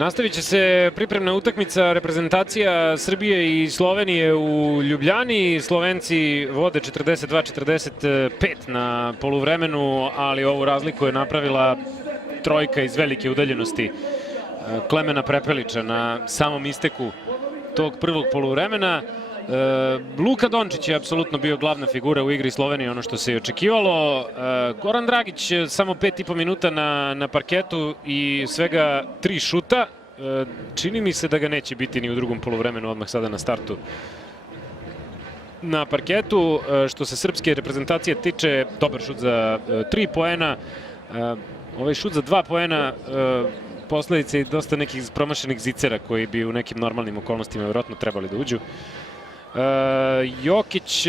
Nastavit će se pripremna utakmica reprezentacija Srbije i Slovenije u Ljubljani. Slovenci vode 42-45 na poluvremenu, ali ovu razliku je napravila trojka iz velike udaljenosti Klemena Prepelića na samom isteku tog prvog poluvremena. Luka Dončić je apsolutno bio glavna figura u igri Slovenije, ono što se i očekivalo. Goran Dragić samo 5,5 minuta na parketu i svega 3 šuta. Čini mi se da ga neće biti ni u drugom poluvremenu, odmah sada na startu na parketu. Što se srpske reprezentacije tiče, dobar šut za 3 poena. Ovaj šut za 2 poena posledice i dosta nekih promašenih zicera koji bi u nekim normalnim okolnostima vjerojatno trebali da uđu. Jokić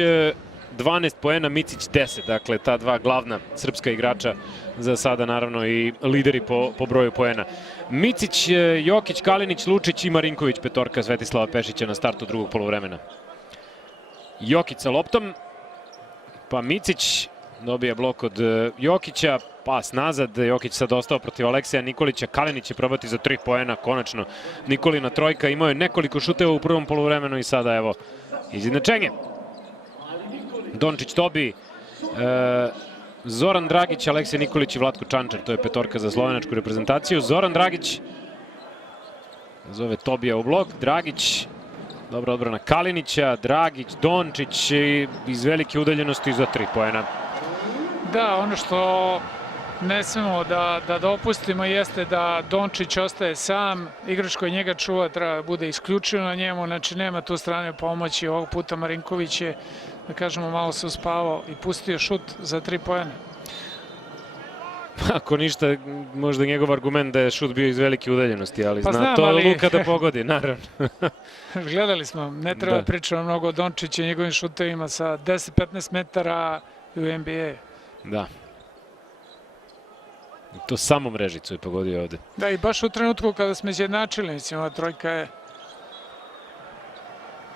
12 poena, Micić 10, dakle ta dva glavna srpska igrača za sada naravno i lideri po broju poena. Micić, Jokić, Kalinić, Lučić i Marinković petorka Svetislava Pešića na startu drugog poluvremena. Jokić sa loptom, pa Micić dobija blok od Jokića, pas nazad, Jokić sad ostao protiv Alekseja Nikolića, Kalinić će probati za 3 poena, konačno Nikolina trojka, imao je nekoliko šuteva u prvom poluvremenu i sada evo izjednačenje. Dončić Tobi, Zoran Dragić, Aleksej Nikolić i Vlatko Čančar, to je petorka za slovenačku reprezentaciju. Zoran Dragić zove Tobija u blok, Dragić, dobra odbrana Kalinića, Dragić, Dončić iz velike udaljenosti za 3 poena. Da, ono što ne smemo da dopustimo jeste da Dončić ostaje sam, igrač koji njega čuva treba da bude isključivo na njemu, znači nema tu strane pomoći. Ovog puta Marinković je, da kažemo, malo se uspavao i pustio šut za 3 poena. Ako ništa, možda njegov argument da je šut bio iz velike udaljenosti, ali zna to Luka da pogodi, naravno. Gledali smo, ne treba pričati mnogo o Dončiću i njegovim šutevima sa 10-15 metara u NBA. Da. To samo mrežicu je pogodio ovde. Da, i baš u trenutku kada smo izjednačili, mislim, ova trojka je...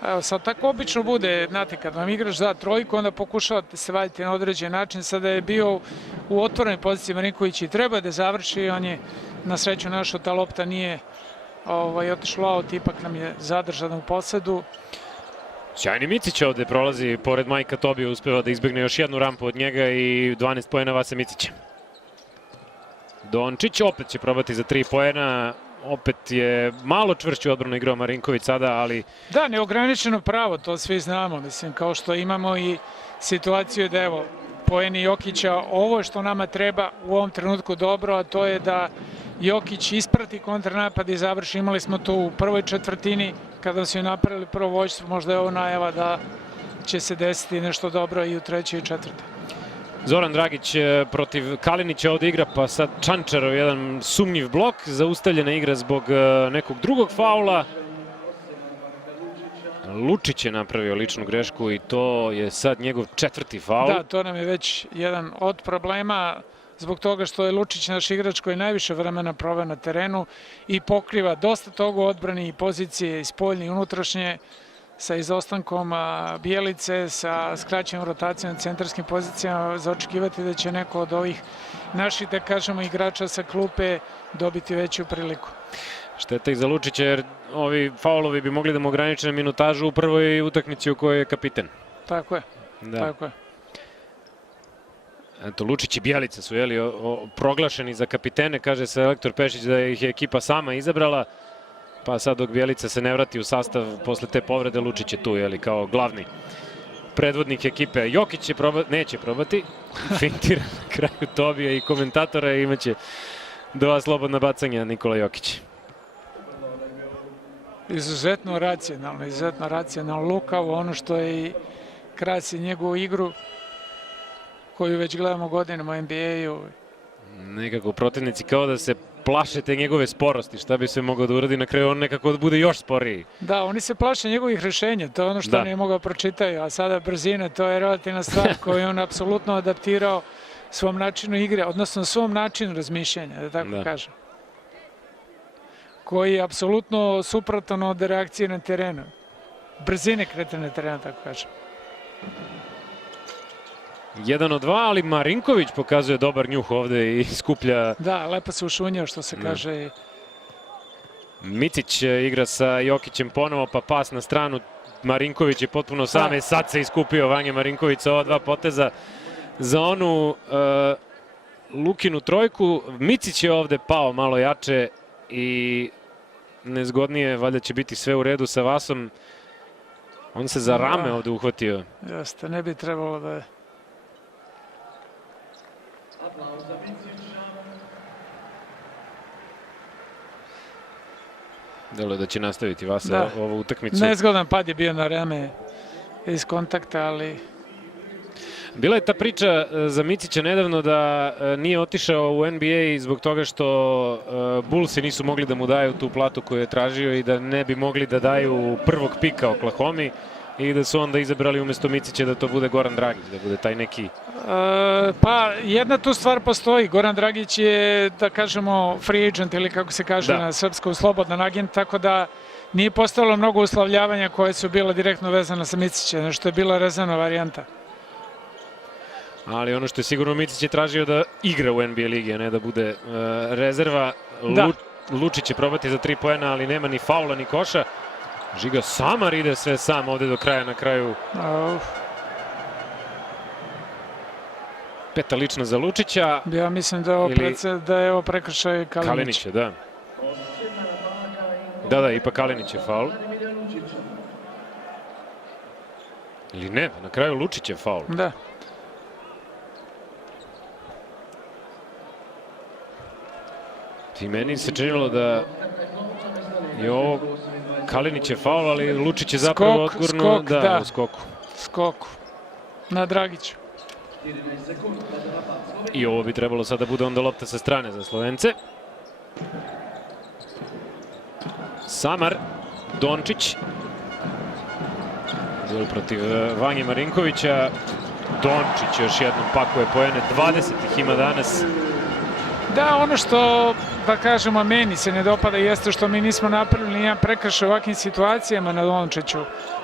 Evo, sad tako obično bude, znate, kad vam igrač da trojku, onda pokušavate se vaditi na određen način. Sada je bio u otvorenoj poziciji Marinković i treba da završi, on je na sreću našao, ta lopta nije otišla out, ipak nam je zadržan u posledu. Sjajni Micić ovde prolazi, pored Majka Tobija uspeva da izbegne još jednu rampu od njega i 12 poena Vase Micića. Dončić opet će probati za 3 poena, opet je malo čvršću odbranu igrao Marinković sada, ali... Da, neograničeno pravo, to svi znamo, mislim, kao što imamo i situaciju da, evo, poeni Jokića, ovo je što nama treba u ovom trenutku dobro, a to je da Jokić isprati kontranapad i završi. Imali smo to u prvoj četvrtini, kada su joj napravili prvo vođstvo, možda je ovo najava da će se desiti nešto dobro i u trećoj i četvrtoj. Zoran Dragić protiv Kalinića ovde igra, pa sad Čančarov jedan sumnjiv blok, zaustavljena igra zbog nekog drugog faula. Lučić je napravio ličnu grešku i to je sad njegov 4. faul. Da, to nam je već jedan od problema, zbog toga što je Lučić naš igrač koji najviše vremena proveo na terenu i pokriva dosta toga u odbrani i pozicije i spoljne i unutrašnje, sa izostankom Bjelice, sa skraćenom rotacijom na centarskim pozicijama, za očekivati da će neko od ovih naših, da kažemo, igrača sa klupe dobiti veću priliku. Šteta i za Lučića, jer ovi faulovi bi mogli da mu ograniče minutažu u prvoj utakmici u kojoj je kapiten. Tako je, tako je. Eto, Lučić i Bjelica su proglašeni za kapitene, kaže selektor Pešić da ih je ekipa sama izabrala. Pa sad dok Bjelica se ne vrati u sastav posle te povrede, Lučić je tu, kao glavni predvodnik ekipe. Jokić neće probati, fintira na kraju Tobija i komentatora i imaće 2 slobodna bacanja Nikola Jokić. Izuzetno racionalno, lukavo, ono što je i krasi njegovu igru koju već gledamo godinama u NBA-u. Nekako protivnici kao da se plaše te njegove sporosti, šta bi se mogao da uradi, na kraju on nekako da bude još sporiji. Da, oni se plaše njegovih rešenja, to je ono što nije mogao pročitaju, a sada brzina, to je relativna stvar koju je on apsolutno adaptirao svom načinu igre, odnosno svom načinu razmišljanja, da tako kažem. Koji je apsolutno suprotan od reakcije na terenu. Brzine kretanja na terenu, tako kažem. 1 od 2, ali Marinković pokazuje dobar njuh ovde i skuplja... Da, lepo se ušunjao, što se kaže. Micić igra sa Jokićem ponovo, pa pas na stranu. Marinković je potpuno sam, sad se iskupio Vanja Marinković sa ova dva poteza za onu Lukinu trojku. Micić je ovde pao malo jače i nezgodnije, valjda će biti sve u redu sa Vasom. On se za rame ovde uhvatio. Jeste, ne bi trebalo da je. Deluje da će nastaviti Vasa ovu utakmicu. Nezgodan pad je bio na rame iz kontakta, ali... Bila je ta priča za Micića nedavno da nije otišao u NBA zbog toga što Bullsi nisu mogli da mu daju tu platu koju je tražio i da ne bi mogli da daju prvog pika Oklahomi i da su onda izabrali umjesto Micića da to bude Goran Dragić, da bude taj neki... Pa, jedna tu stvar postoji. Goran Dragić je, da kažemo, free agent ili kako se kaže na srpskom, slobodan agent, tako da nije postojalo mnogo uslovljavanja koje su bila direktno vezana sa Micićem, što je bila rezervna varijanta. Ali ono što je sigurno, Micić je tražio da igra u NBA ligi, a ne da bude rezerva. Lučić će probati za 3 poena, ali nema ni faula ni koša. Žiga Samar ide sve sam ovde do kraja, na kraju. Peta lična za Lučića. Ja mislim da je ovo prekršaj Kalinića. Da. Da, ipak Kalinić je faul. Ili ne, na kraju Lučić je faul. Da. I meni se činilo da je ovo Kalinić je faul, ali Lučić je zapravo odgurno u skoku. Skoku. Na Dragiću. I ovo bi trebalo sada da bude onda lopta sa strane za Slovence. Samar, Dončić. Duel protiv Vanje Marinkovića. Dončić još jednom pakuje poene, 20 ih ima danas. Da, ono što, da kažemo, meni se ne dopada jeste što mi nismo napravili nijedan prekršaj u ovakvim situacijama na Dončiću.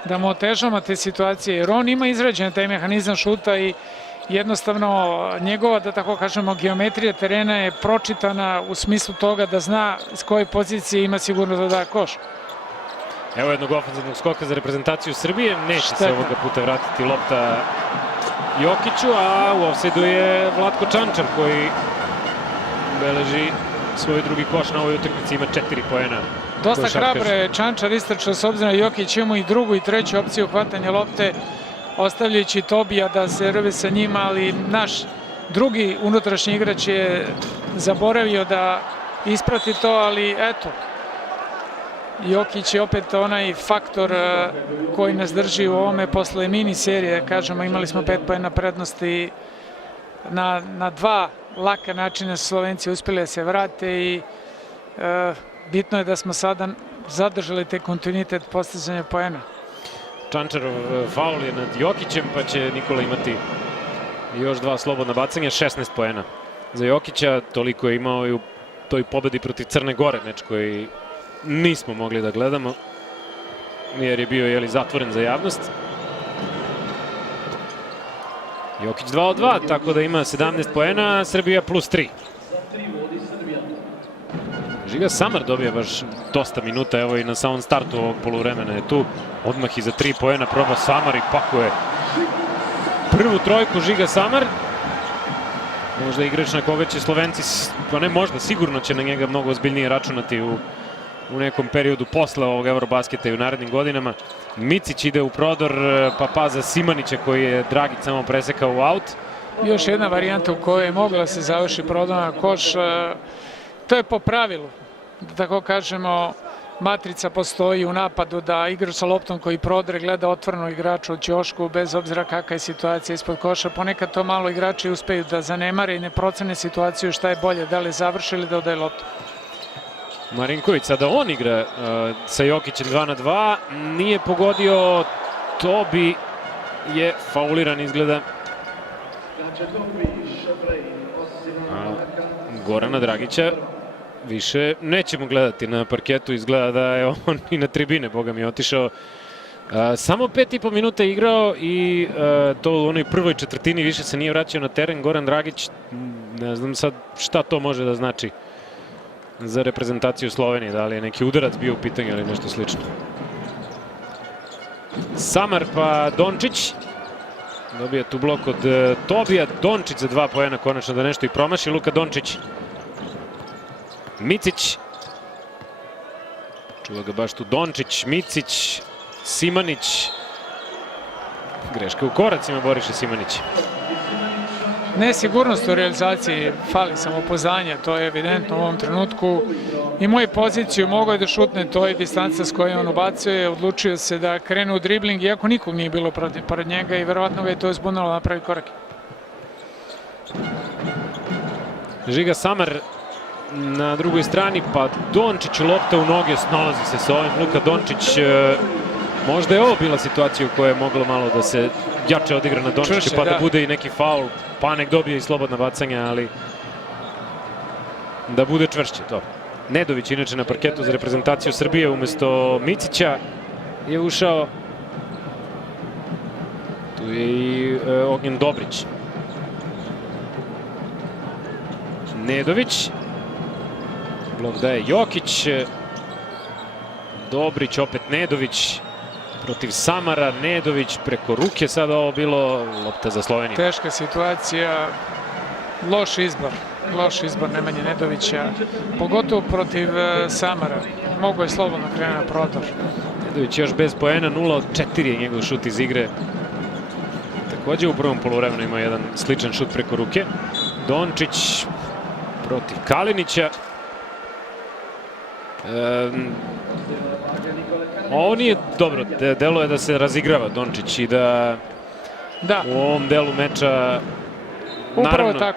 Da mu otežamo te situacije, jer on ima izrađen taj mehanizam šuta i jednostavno njegova, da tako kažemo, geometrija terena je pročitana u smislu toga da zna s koje pozicije ima sigurno da da koš. Evo jednog ofenzivnog skoka za reprezentaciju Srbije. Neće se ovoga puta vratiti lopta Jokiću, a u ofsajdu je Vlatko Čančar koji beleži svoj drugi koš na ovoj utakmici, ima 4 poena. Dosta hrabro je Čančar istračao, s obzirom na Jokić imamo i drugu i treću opciju hvatanja lopte, ostavljajući Tobija da se rve sa njima, ali naš drugi unutrašnji igrač je zaboravio da isprati to, ali eto, Jokić je opet onaj faktor koji nas drži u ovome posle mini serije, kažemo, imali smo 5 poena prednosti na 2 laka načina su Slovenci uspjeli da se vrate i bitno je da smo sada zadržali te kontinuitet postizanja poena. Čančarov faul je nad Jokićem, pa će Nikola imati još 2 slobodna bacanja, 16 poena za Jokića. Toliko je imao i u toj pobedi protiv Crne Gore, meč koji nismo mogli da gledamo jer je bio zatvoren za javnost. Jokić 2 od 2, tako da ima 17 poena, Srbija plus 3. Žiga Samar dobija baš dosta minuta, evo i na samom startu ovog poluvremena je tu. Odmah i za 3 poena proba Samar i pakuje prvu trojku Žiga Samar. Možda igrač na koga će Slovenci, pa ne možda, sigurno će na njega mnogo ozbiljnije računati u nekom periodu posle ovog Eurobasketa i u narednim godinama. Micić ide u prodor, pa paza Simanića koji je Dragić samo presekao u aut. Još jedna varijanta u kojoj je mogla se završi prodor na koš, to je po pravilu, da tako kažemo, matrica postoji u napadu da igrač sa loptom koji prodre gleda otvorenog igrača u ćošku bez obzira kakva je situacija ispod koša. Ponekad to malo igrači uspeju da zanemare i ne procene situaciju šta je bolje, da li završi ili da odaje loptu. Marinković, sada on igra sa Jokićem 2 na 2, nije pogodio, Tobi je fauliran izgleda. Gorana Dragića više nećemo gledati na parketu, izgleda da je on i na tribine, boga mi, otišao. Samo 5,5 minuta igrao i to u onoj prvoj četvrtini više se nije vraćao na teren. Goran Dragić, ne znam sad šta to može da znači za reprezentaciju Slovenije. Da li je neki udarac bio u pitanju ili nešto slično. Samar pa Dončić. Dobija tu blok od Tobija. Dončić za 2 poena, konačno da nešto i promaši. Luka Dončić. Micić. Čuva ga baš tu Dončić, Micić, Simanić. Greška u koracima Boriša Simanić. Nesigurnost u realizaciji, fali samopouzdanje, to je evidentno u ovom trenutku. Imao je poziciju, mogao je da šutne, to je distanca s kojom on ubacuje, odlučio se da krene u dribling, iako nikog nije bilo pored njega i verovatno ga je to zbunilo na pravi korak. Žiga Samar na drugoj strani, pa Dončić lopta u noge, snalazi se sa ovim. Luka Dončić, možda je ovo bila situacija u kojoj je moglo malo da se jače odigra na Dončiću, pa da bude i neki faul, pa nek dobije i slobodna bacanja, ali da bude čvršće to. Nedović, inače na parketu za reprezentaciju Srbije, umesto Micića je ušao. Tu je i Ognjen Dobrić. Nedović. Blok daje Jokić. Dobrić, opet Nedović. Protiv Samara, Nedović preko ruke sada ovo bilo, lopta za Sloveniju. Teška situacija, loš izbor Nemanje Nedovića, pogotovo protiv Samara. Mogu je slobodno krenuti na prodor. Nedović još bez poena, 0 od 4 je njegov šut iz igre. Također u prvom poluvremenu ima jedan sličan šut preko ruke. Dončić protiv Kalinića. Ovo nije dobro, delo je da se razigrava Dončić i da u ovom delu meča, naravno,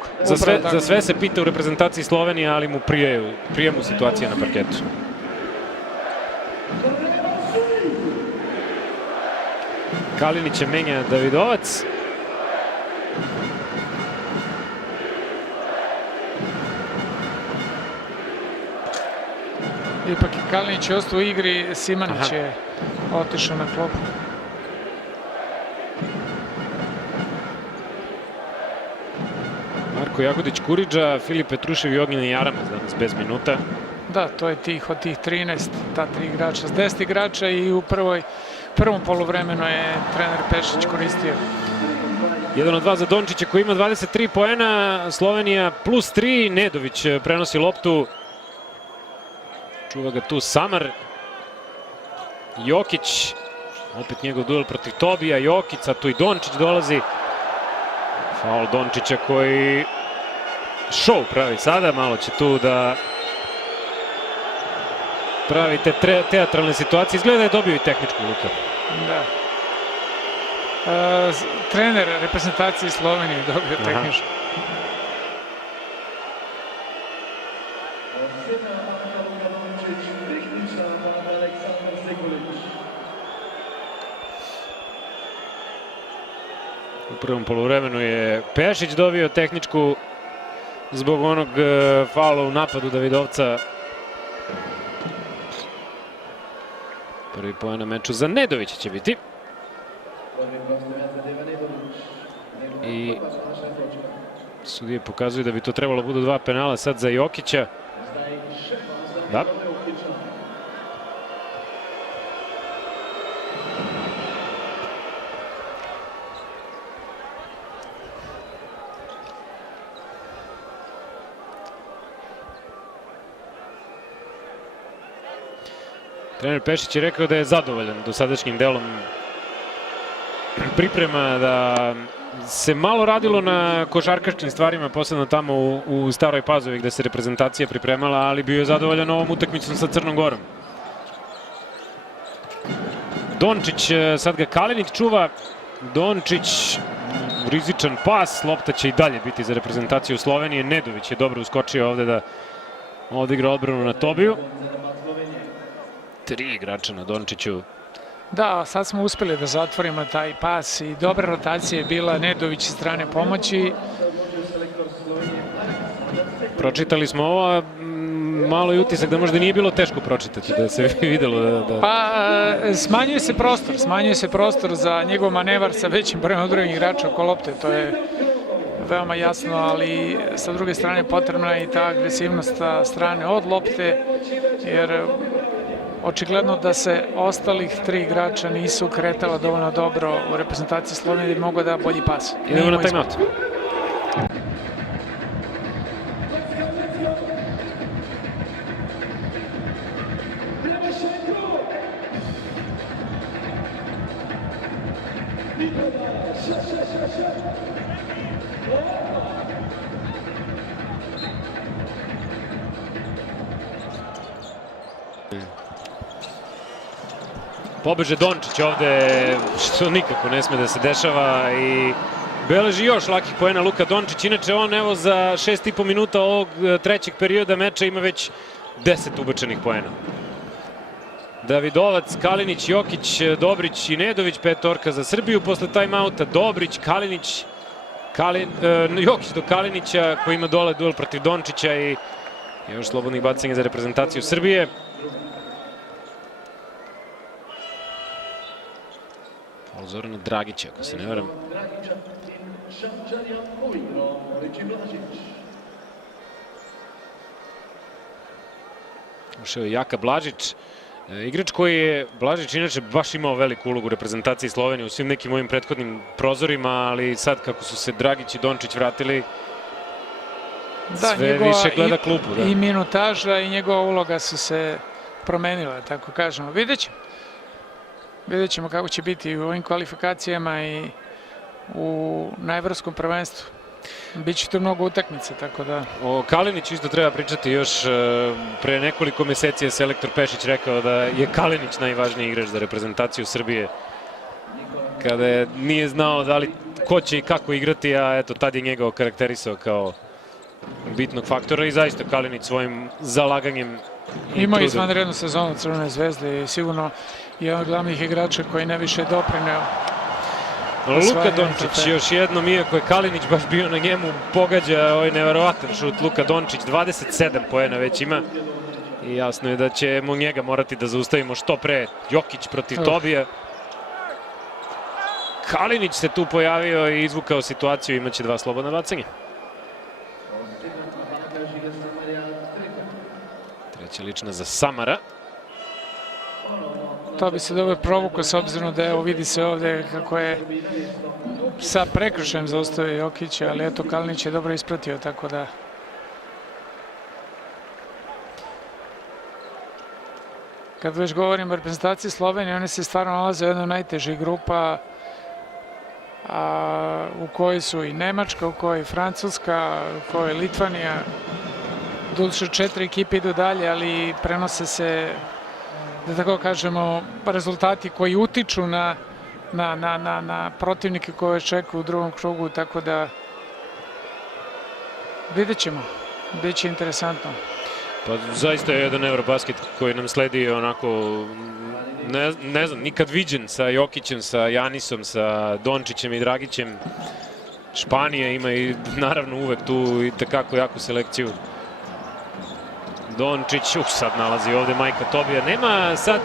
za sve se pita u reprezentaciji Slovenije, ali mu prije mu situacija na parketu. Kalinića menja Davidovac. Ipak je Kalinić ostao u igri, Simanić je otišao na klopu. Marko Jagodić Kuriđa, Filip Petrušev i Ognjen Jaramaz danas bez minuta. Da, to je od tih 13, ta 3 igrača, s 10 igrača i u prvom poluvremenu je trener Pešić koristio. 1 od 2 za Dončića koji ima 23 poena, Slovenija plus 3, Nedović prenosi loptu. Čuva ga tu Samar. Jokić, opet njegov duel protiv Tobija, Jokić, a tu i Dončić dolazi. Faul Dončića koji šou pravi sada, malo će tu da pravi te teatralne situacije. Izgleda da je dobio i tehničku, Luka. Da. Trener reprezentacije Slovenije je dobio tehničku. U prvom poluvremenu je Pešić dobio tehničku zbog onog faula u napadu Davidovca. Prvi poen na meču za Nedovića će biti. I sudije pokazuju da bi to trebalo budu 2 penala sad za Jokića. Da. Trener Pešić je rekao da je zadovoljan dosadašnjim delom priprema, da se malo radilo na košarkaškim stvarima, posebno tamo u Staroj Pazovi gde se reprezentacija pripremala, ali bio je zadovoljan ovom utakmicom sa Crnom Gorom. Dončić, sad ga Kalinić čuva. Dončić, rizičan pas, lopta će i dalje biti za reprezentaciju Slovenije. Nedović je dobro uskočio ovde da odigra odbranu na Tobiju. 3 igrača na Dončiću. Da, sad smo uspeli da zatvorimo taj pas i dobra rotacija je bila Nedović iz strane pomoći. Pročitali smo ovo, malo je utisak da možda nije bilo teško pročitati, da se videlo da... Pa, smanjuje se prostor za njegov manevar sa većim brojem odbranjenih igrača oko lopte. To je veoma jasno, ali sa druge strane potrebna je i ta agresivnost sa strane od lopte, jer očigledno da se ostalih 3 igrača nisu kretala dovoljno dobro u reprezentaciji Slovenije da bi mogao da bolji pas. Idemo na timeout. Pobeže Dončić ovde, što nikako ne sme da se dešava, i beleži još lakih poena Luka Dončić. Inače on evo za 6,5 minuta ovog trećeg perioda meča ima već 10 ubačenih poena. Davidovac, Kalinić, Jokić, Dobrić i Nedović, petorka za Srbiju posle timeouta. Dobrić, Kalinić, Jokić do Kalinića koji ima dole duel protiv Dončića i još slobodnih bacanja za reprezentaciju Srbije. Zorana Dragića, ako se ne varam. Ušao je Jaka Blažić. Igrač koji je, Blažić inače baš imao veliku ulogu u reprezentaciji Slovenije u svim nekim mojim prethodnim prozorima, ali sad kako su se Dragić i Dončić vratili, sve više gleda klupu. I minutaža i njegova uloga su se promenile, tako kažemo. Vidjet ćemo kako će biti u ovim kvalifikacijama i u najevropskom prvenstvu. Biće tu mnogo utakmica, tako da... O Kaliniću isto treba pričati. Još pre nekoliko meseci je selektor Pešić rekao da je Kalinić najvažniji igrač za reprezentaciju Srbije. Kada nije znao da li ko će i kako igrati, a eto tad je njega okarakterisao kao bitnog faktora i zaista Kalinić svojim zalaganjem ima izvanrednu sezonu Crvene zvezde i sigurno je od glavnih igrača koji najviše doprineo. Luka Dončić još jednom, iako je Kalinić baš bio na njemu, pogađa ovaj neverovatan šut. Luka Dončić 27 poena već ima i jasno je da ćemo njega morati da zaustavimo što pre. Jokić protiv Tobija. Kalinić se tu pojavio i izvukao situaciju, imaće 2 slobodna bacanja. Treća lična za Samara. To bi se dobro provukao s obzirom da evo vidi se ovde kako je sa prekršajem zaustavio Jokića, ali eto Kalinić je dobro ispratio, tako da... Kad već govorim o reprezentaciji Slovenije, one se stvarno nalaze u jednoj najtežih grupa u kojoj su i Nemačka, u kojoj i Francuska, u kojoj je Litvanija. Duše 4 ekipe idu dalje, ali prenose se, da tako kažemo, rezultati koji utiču na protivnike koje čekaju u drugom krugu, tako da vidjet ćemo, bit će interesantno. Pa zaista je jedan Eurobasket koji nam sledi onako, ne znam, nikad viđen sa Jokićem, sa Janisom, sa Dončićem i Dragićem. Španija ima i naravno uvek tu i tekako jaku selekciju. Dončić, sad nalazi ovde Majka Tobija. Nema sad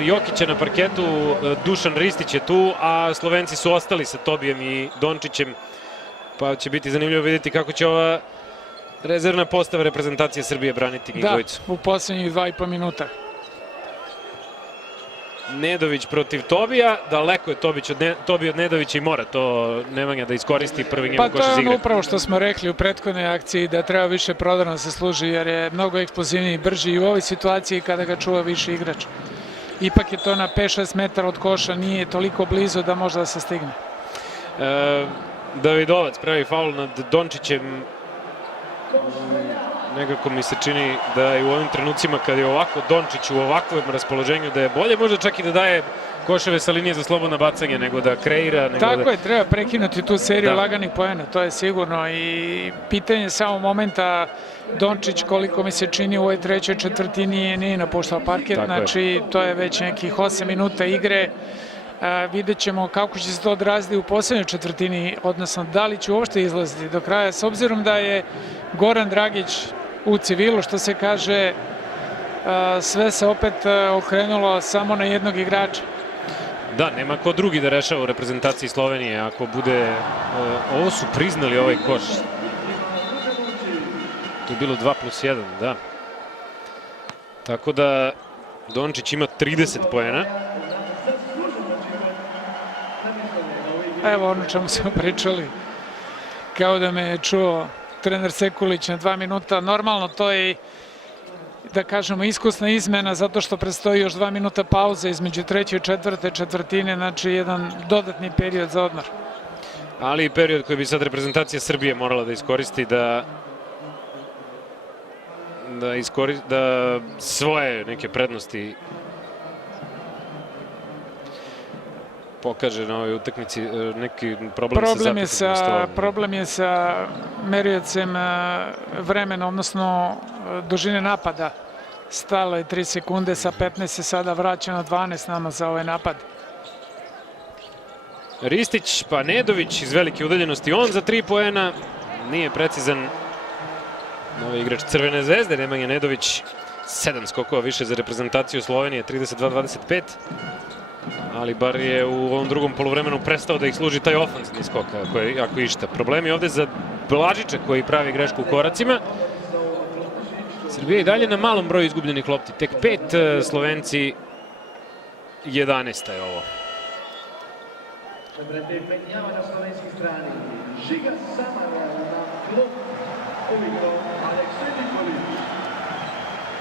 Jokića na parketu, Dušan Ristić je tu, a Slovenci su ostali sa Tobijem i Dončićem. Pa će biti zanimljivo vidjeti kako će ova rezervna postava reprezentacije Srbije braniti njih dvojicu. Da, u poslednjih 2,5 minuta. Nedović protiv Tobija, daleko je Tobij od Nedovića i mora to Nemanja da iskoristi prvi njemu koš iz igre. Pa to je ono upravo što smo rekli u prethodnoj akciji, da treba više prodorno da se služi jer je mnogo eksplozivniji i brži i u ovoj situaciji kada ga čuva više igrač. Ipak je to na 5-6 metara od koša, nije toliko blizu da može da se stigne. Davidovac pravi faul nad Dončićem. Nekako mi se čini da je u ovim trenucima kad je ovako Dončić u ovakvom raspoloženju da je bolje možda čak i da daje koševe sa linije za slobodna bacanja nego da kreira. Tako je, treba prekinuti tu seriju laganih poena, to je sigurno i pitanje samo momenta Dončić koliko mi se čini u ovoj trećoj četvrtini nije napuštao parket, znači to je već nekih 8 minuta igre. Vidjet ćemo kako će se to odraziti u poslednjoj četvrtini, odnosno da li će uopšte izlaziti do kraja, s obzirom da je Goran Dragić u civilu, što se kaže, sve se opet okrenulo samo na jednog igrača. Da, nema ko drugi da rešava u reprezentaciji Slovenije. Ako bude... Ovo su priznali, ovaj koš. To je bilo 2+1, da. Tako da Dončić ima 30 poena. Evo ono čemu smo pričali. Kao da me je čuo trener Sekulić na 2 minuta. Normalno, to je, da kažemo, iskusna izmena zato što predstoji još 2 minuta pauze između treće i četvrte četvrtine, znači jedan dodatni period za odmor. Ali i period koji bi sad reprezentacija Srbije morala da iskoristi da svoje neke prednosti pokaže na ovoj utakmici. Neki problem sa zapetnim. Problem je sa meriocem vremena, odnosno dužine napada. Stalo je 3 sekunde, sa 15 se sada vraća na 12 nama za ovaj napad. Ristić pa Nedović iz velike udaljenosti, on za 3 poena, nije precizan. Novi igrač Crvene zvezde, Nemanja Nedović, 7 skokova više za reprezentaciju Slovenije, 32-25. Ali bar je u ovom drugom poluvremenu prestao da ih služi taj ofanzivni skok, ako išta. Problemi ovde za Blažića koji pravi grešku u koracima. Srbija i dalje na malom broju izgubljenih lopti, tek 5, Slovenci 11 je ovo.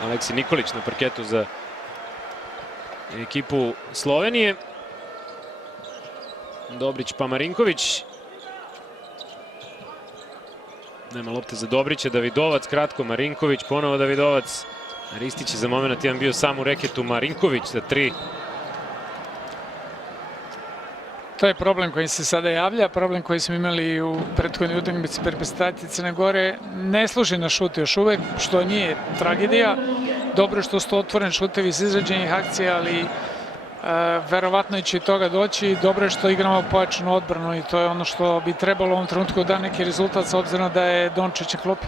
Aleksi Nikolić na parketu za ekipu Slovenije. Dobrić pa Marinković. Nema lopte za Dobrića, Davidovac kratko, Marinković, ponovo Davidovac. Ristić je za moment jedan bio sam u reketu, Marinković za 3. To je problem koji se sada javlja, problem koji smo imali u prethodnoj utakmici reprezentacije Crne Gore. Ne služi na šut još uvek, što nije tragedija. Dobro što su to otvoren šutevi iz izrađenih akcija, ali verovatno će i toga doći. Dobro je što igramo pojačanu odbranu i to je ono što bi trebalo u ovom trenutku da neki rezultat, s obzirom da je Dončić na klupi.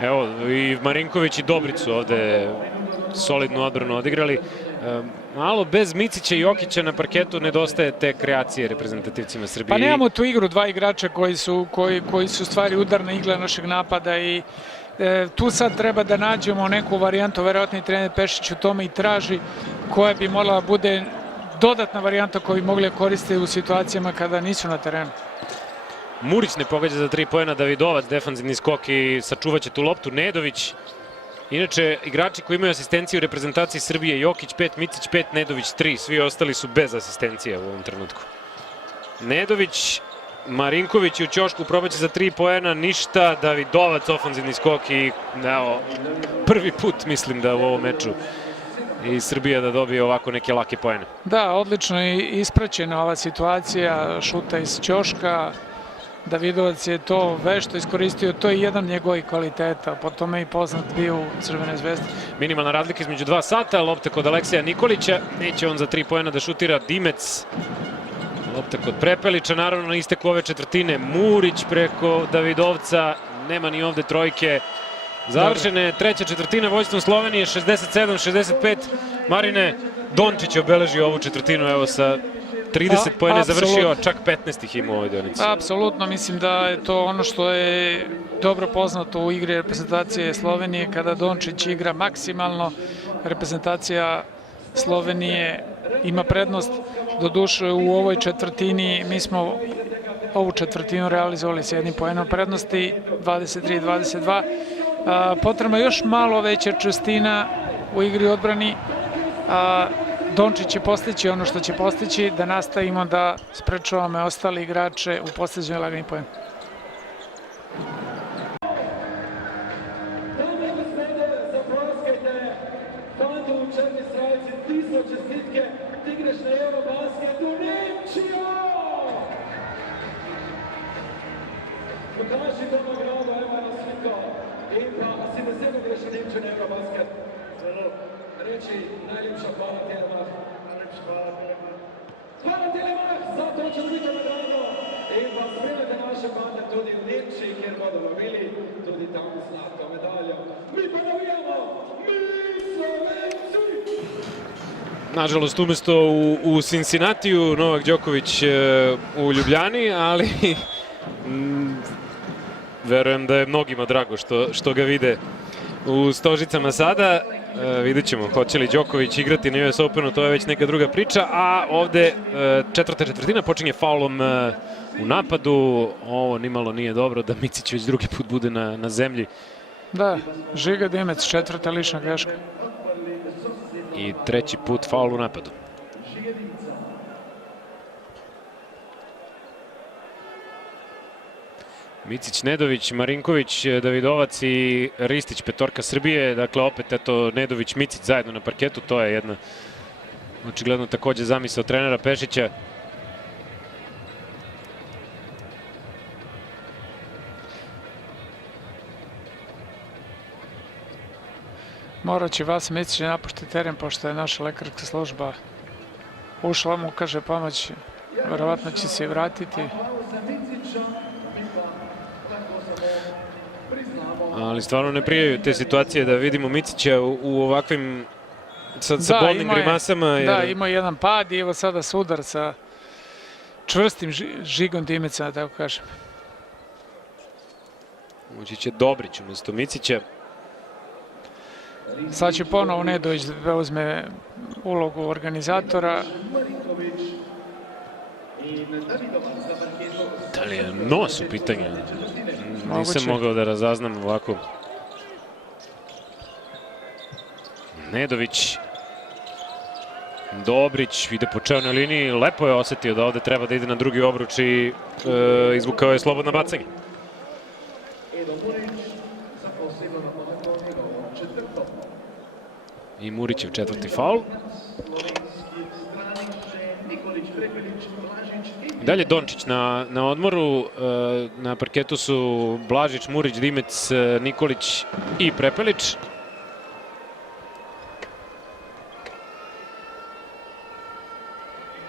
Evo, i Marinković i Dobrić su ovde solidnu odbranu odigrali. Malo bez Micića i Jokića na parketu nedostaje te kreacije reprezentativcima Srbije. Pa nemamo tu igru, 2 igrača koji su stvari udarna igla našeg napada i tu sad treba da nađemo neku varijantu, verovatno i trener Pešić u tome i traži, koja bi morala bude dodatna varijanta koju bi mogli koristiti u situacijama kada nisu na terenu. Murić ne pogađa za 3 poena, Davidovac defanzivni skok i sačuvat će tu loptu. Nedović, inače igrači koji imaju asistenciju u reprezentaciji Srbije, Jokić 5, Micić 5, Nedović 3, svi ostali su bez asistencije u ovom trenutku. Nedović, Marinković u ćošku probaće za 3 poena, ništa, Davidovac ofanzivni skok i evo, prvi put mislim da u ovom meču i Srbija da dobije ovako neke lake poene. Da, odlično je ispraćena ova situacija, šuta iz ćoška. Davidovac je to vešto iskoristio, to je jedan njegovih kvaliteta, po tome je i poznat bio u Crvenoj zvezdi. Minimalna razlika između 2 sata, lopta kod Aleksija Nikolića, neće on za 3 poena da šutira, Dimec. Lopta kod Prepelića, naravno na isteku ove četvrtine, Murić preko Davidovca, nema ni ovde trojke. Završene treća četvrtina vojstvom Slovenije, 67-65. Marine, Dončić obeležio ovu četvrtinu, evo sa 30 poena završio, čak 15 ih ima u ovoj deonici. Apsolutno, mislim da je to ono što je dobro poznato u igri reprezentacije Slovenije, kada Dončić igra maksimalno, reprezentacija Slovenije ima prednost. Doduše u ovoj četvrtini mi smo ovu četvrtinu realizovali s 1 poenom prednosti, 23-22. Potrebno je još malo veća čvrstina u igri odbrani. Dončić će postići ono što će postići, da nastavimo da sprečavamo ostali igrače u posljednjoj lagani poen. Pokaži do nagrada, evo nas slika. I pa, a si da se gleši Nemče na Eurobasket. Reći, najljepša hvala Telemach. Hvala Telemach, zato ćemo biti nagrado. I pa spremate naše bande tudi u Nemči, kjer bodo bili tudi tamo zlato medaljo. Mi pa navijamo, mi Slovenci! Nažalost, umesto u Cincinnatiju, Novak Đoković u Ljubljani, ali verujem da je mnogima drago što ga vide u Stožicama sada. Vidjet ćemo hoće li Đoković igrati na US Openu, to je već neka druga priča, a ovde četvrta četvrtina počinje faulom u napadu. Ovo nimalo nije dobro da Micić već drugi put bude na zemlji. Da, Žiga Dimec, četvrta lična greška. I treći put faul u napadu. Micić, Nedović, Marinković, Davidovac i Ristić, petorka Srbije. Dakle, opet, eto, Nedović, Micić zajedno na parketu. To je jedna, očigledno, takođe zamisao trenera Pešića. Morat će Vasa Micić da napušti teren, pošto je naša lekarska služba ušla, mu kaže pomoć, verovatno će se i vratiti. Ali stvarno ne prijaju te situacije da vidimo Micića u ovakvim sa bolnim grimasama. Da, ima jedan pad i evo sada sudar sa čvrstim Žigom Dimeca, da tako kažem. Ući će Dobrić umesto Micića. Sad će ponovo Nedović da uzme ulogu organizatora. Da li je nos u pitanju? Nisam mogao da razaznam ovako. Nedović. Dobrić ide po čelnoj liniji. Lepo je osetio da ovde treba da ide na drugi obruč i izvukao je slobodno bacanje. I Murićev četvrti faul. Dalje Dončić na odmoru. Na parketu su Blažić, Murić, Dimec, Nikolić i Prepelić.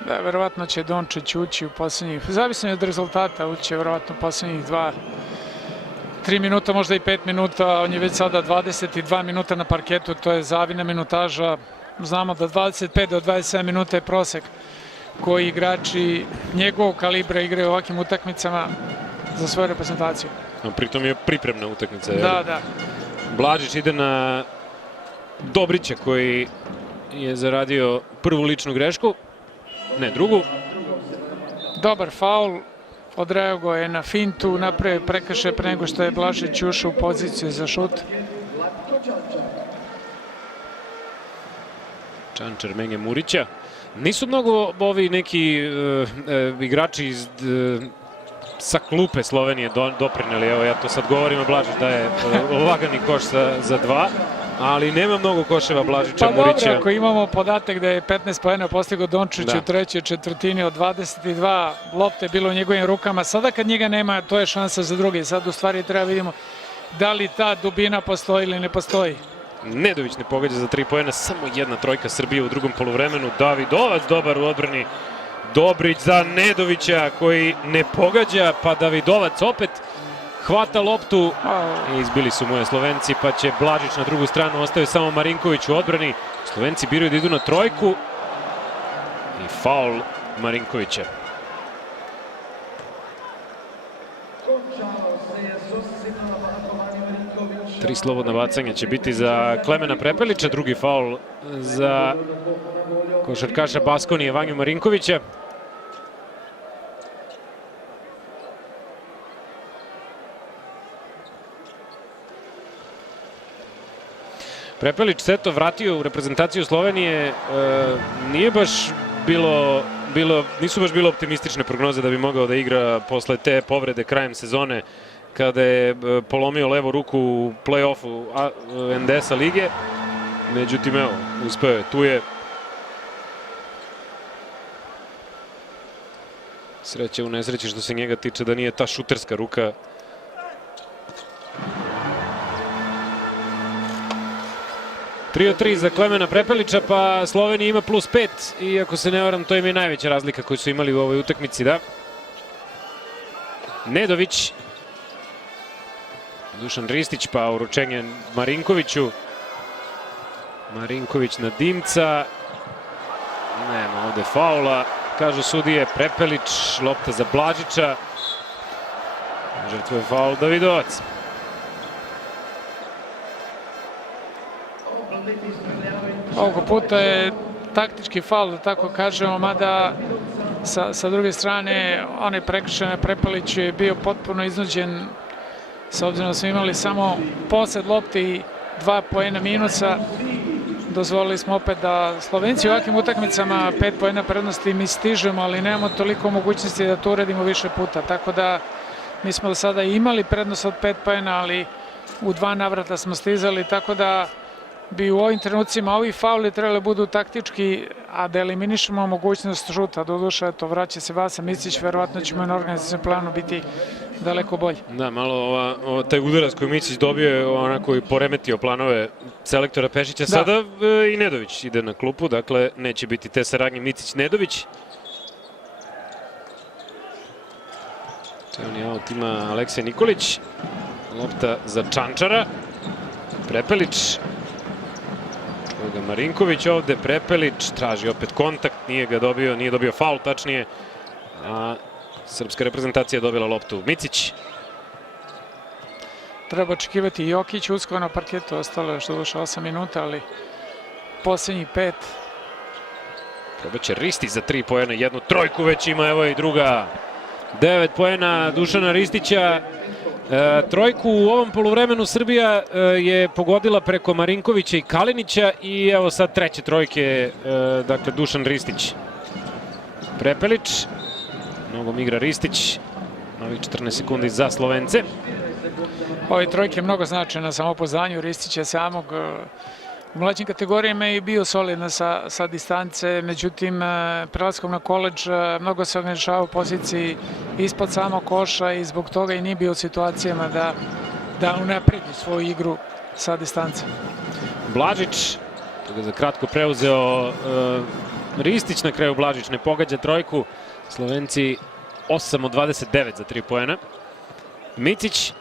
Da, verovatno će Dončić ući u poslednjih, zavisno je od rezultata, ući će verovatno u poslednjih 3 minuta, možda i 5 minuta. On je već sada 22 minuta na parketu, to je zavidna minutaža. Znamo da 25 do 27 minuta je prosek koji igrači njegovog kalibra igraju u ovakvim utakmicama za svoju reprezentaciju. Pritom je pripremna utakmica. Da, da. Blažić ide na Dobrića koji je zaradio prvu ličnu grešku, ne drugu. Dobar faul, odreagovao je na fintu, napravio prekršaj pre nego što je Blažić ušao u poziciju za šut. Čančar menja Murića. Nisu mnogo ovi neki igrači sa klupe Slovenije doprineli. Evo, ja to sad govorim, a Blažić daje lagani koš za 2, ali nema mnogo koševa Blažića, Murića. Pa dobro, ako imamo podatak da je 15 poena postigao Dončić u trećoj četvrtini od 22 lopte bilo u njegovim rukama. Sada kad njega nema, to je šansa za drugi. Sad u stvari treba vidimo da li ta dubina postoji ili ne postoji. Nedović ne pogađa za 3 poena, samo jedna trojka Srbije u drugom poluvremenu. Davidovac dobar u odbrani. Dobrić za Nedovića koji ne pogađa, pa Davidovac opet hvata loptu. Izbili su moje Slovenci, pa će Blažić na drugu stranu, ostaje samo Marinković u odbrani. Slovenci biraju da idu na trojku. I faul Marinkovića. Tri slobodna bacanja će biti za Klemena Prepelića, drugi faul za košarkaša Baskonije Vanju Marinkovića. Prepelić se to vratio u reprezentaciju Slovenije, nisu baš bilo optimistične prognoze da bi mogao da igra posle te povrede krajem sezone kada je polomio levu ruku u play-offu NDS-a lige. Međutim, evo, uspeo je, tu je. Sreće u nesreći što se njega tiče da nije ta šuterska ruka. Tri od 3 za Klemena Prepelića, pa Slovenija ima +5 i ako se ne varam, to im je najveća razlika koju su imali u ovoj utakmici, da. Nedović. Dušan Ristić, pa uručenje Marinkoviću. Marinković na Dimca. Nema ovde faula, kažu sudije. Prepelić, lopta za Blažića. Žrtvuje faul Davidovac. Ovoga puta je taktički faul, da tako kažemo, mada sa druge strane onaj prekršaj Prepelić je bio potpuno iznuđen, s obzirom da smo imali samo posed lopte i 2 poena minusa. Dozvolili smo opet da Slovenci u ovakvim utakmicama 5 poena prednosti mi stižemo, ali nemamo toliko mogućnosti da to uradimo više puta. Tako da mi smo do sada imali prednost od 5 poena, ali u 2 navrata smo stizali, tako da bi u ovim trenucima ovi fauli trebali budu taktički, a da eliminišemo mogućnost šuta. Doduše, to vraća se Vasa Micić, verovatno ćemo na organizacijom planu biti daleko bolji. Da, malo taj udarac koji Micić dobio je onako i poremetio planove selektora Pešića. Sada i Nedović ide na klupu, dakle neće biti te saradnje Micić-Nedović. Crveni aut ima Aleksej Nikolić. Lopta za Čančara. Prepelić. Marinković ovde, Prepelić traži opet kontakt, nije dobio faul tačnije, a srpska reprezentacija je dobila loptu. Micić. Treba očekivati Jokić uskoro na parketu, ostalo je što došlo 8 minuta, ali posljednjih 5. Probaće Ristić za 3 poena, 1 trojku već ima, evo i druga. 9 poena Dušana Ristića. Trojku u ovom poluvremenu Srbija je pogodila preko Marinkovića i Kalinića i evo sad treće trojke, dakle Dušan Ristić. Prepelić, nogom igra Ristić, novih 14 sekundi za Slovence. Ove trojke je mnogo značajna na samopouzdanje Ristića samog. U mlađim kategorijama je bio solidan sa distance, međutim prelaskom na koledž mnogo se ograničava u poziciji ispod samog koša i zbog toga i nije bio u situacijama da unapredi svoju igru sa distance. Blažić, to ga za kratko preuzeo Ristić, na kraju Blažić ne pogađa trojku. Slovenci 8 od 29 za 3 poena. Micić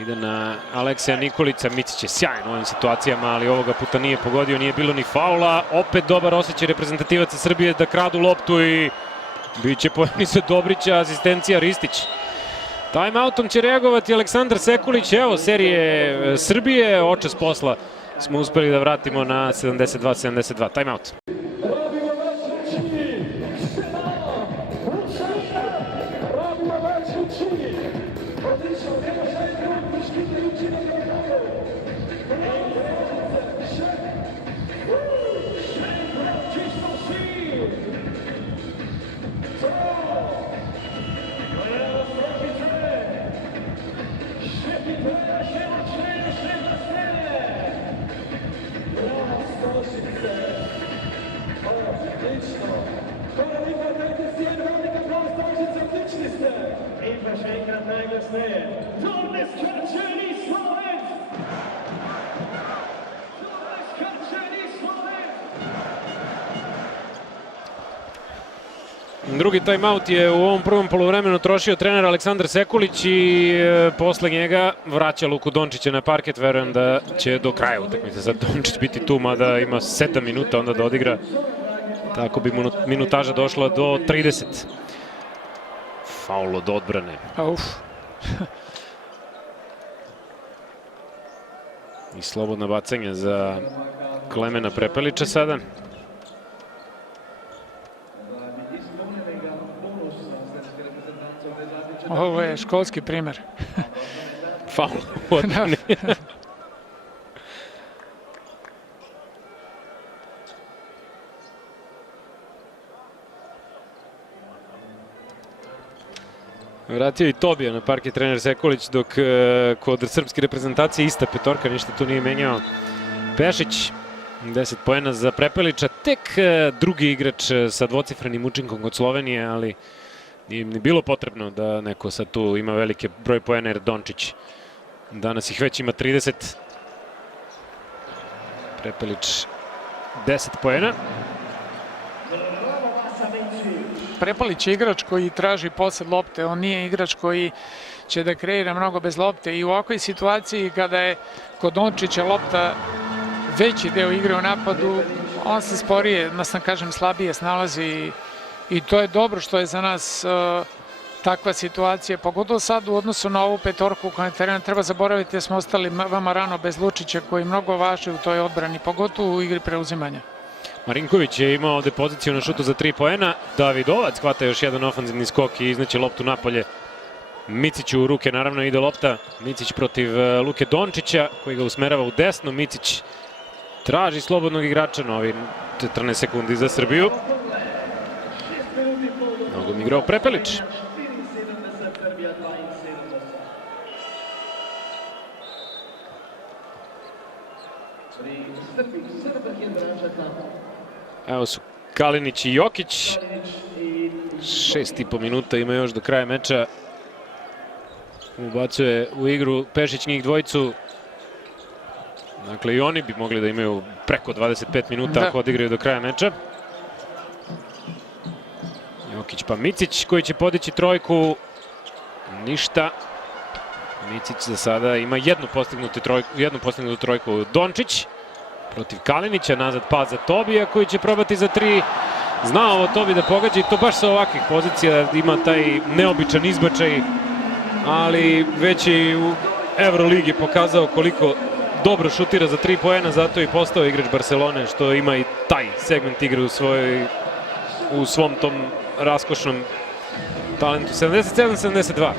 ide na Alekseja Nikolića. Micić je sjajan u ovim situacijama, ali ovoga puta nije pogodio, nije bilo ni faula. Opet dobar osjećaj reprezentativaca Srbije da kradu loptu i biće poeni za Dobrića, asistencija Ristić. Time-outom će reagovati Aleksandar Sekulić. Evo serije Srbije, očas posla smo uspeli da vratimo na 72-72. Time-out. Drugi time-out je u ovom prvom poluvremenu trošio trener Aleksandar Sekulić i posle njega vraća Luku Dončića na parket. Verujem da će do kraja utakmice sad Dončić biti tu, mada ima 7 minuta onda da odigra. Tako bi minutaža došla do 30. Faul od odbrane. I slobodno bacanje za Klemena Prepelića sada. Ovo je školski primer. Faul u odbrani. Vratio i Tobija na parket trener Sekulić, dok kod srpske reprezentacije ista petorka, ništa tu nije menjao. Pešić, 10 poena za Prepelića, tek drugi igrač sa dvocifrenim učinkom kod Slovenije, ali nije ni bilo potrebno da neko sad tu ima velike broj poena, jer Dončić danas ih već ima 30. Prepelić 10 poena. Prepelić je igrač koji traži posed lopte, on nije igrač koji će da kreira mnogo bez lopte i u ovakvoj situaciji kada je kod Dončića lopta veći deo igre u napadu, On se sporije, kažem, slabije snalazi i to je dobro što je za nas takva situacija, pogotovo sad u odnosu na ovu petorku koja je terena. Treba zaboraviti da smo ostali vama rano bez Lučića koji mnogo važi u toj odbrani, pogotovo u igri preuzimanja. Marinković je imao ovde poziciju na šutu za 3 poena. Davidovac hvata još jedan ofanzivni skok i izneće loptu napolje. Miciću u ruke naravno ide lopta. Micić protiv Luke Dončića koji ga usmerava u desno. Micić traži slobodnog igrača na ovih 14 sekundi za Srbiju. Nogom igrao Prepelić. Evo su Kalinić i Jokić. 6,5 minuta ima još do kraja meča. Ubacuje u igru Pešić njih dvojicu. Dakle, i oni bi mogli da imaju preko 25 minuta ako odigraju do kraja meča. Jokić pa Micić koji će podići trojku. Ništa. Micić za sada ima jednu postignutu trojku. Dončić protiv Kalinića, nazad pas za Tobija koji će probati za 3. Zna ovo Tobi da pogađa i to baš sa ovakvih pozicija, ima taj neobičan izbačaj, ali već i u Euroligi pokazao koliko dobro šutira za 3 poena, zato je i postao igrač Barcelone, što ima i taj segment igre u svom tom raskošnom talentu. 77-72.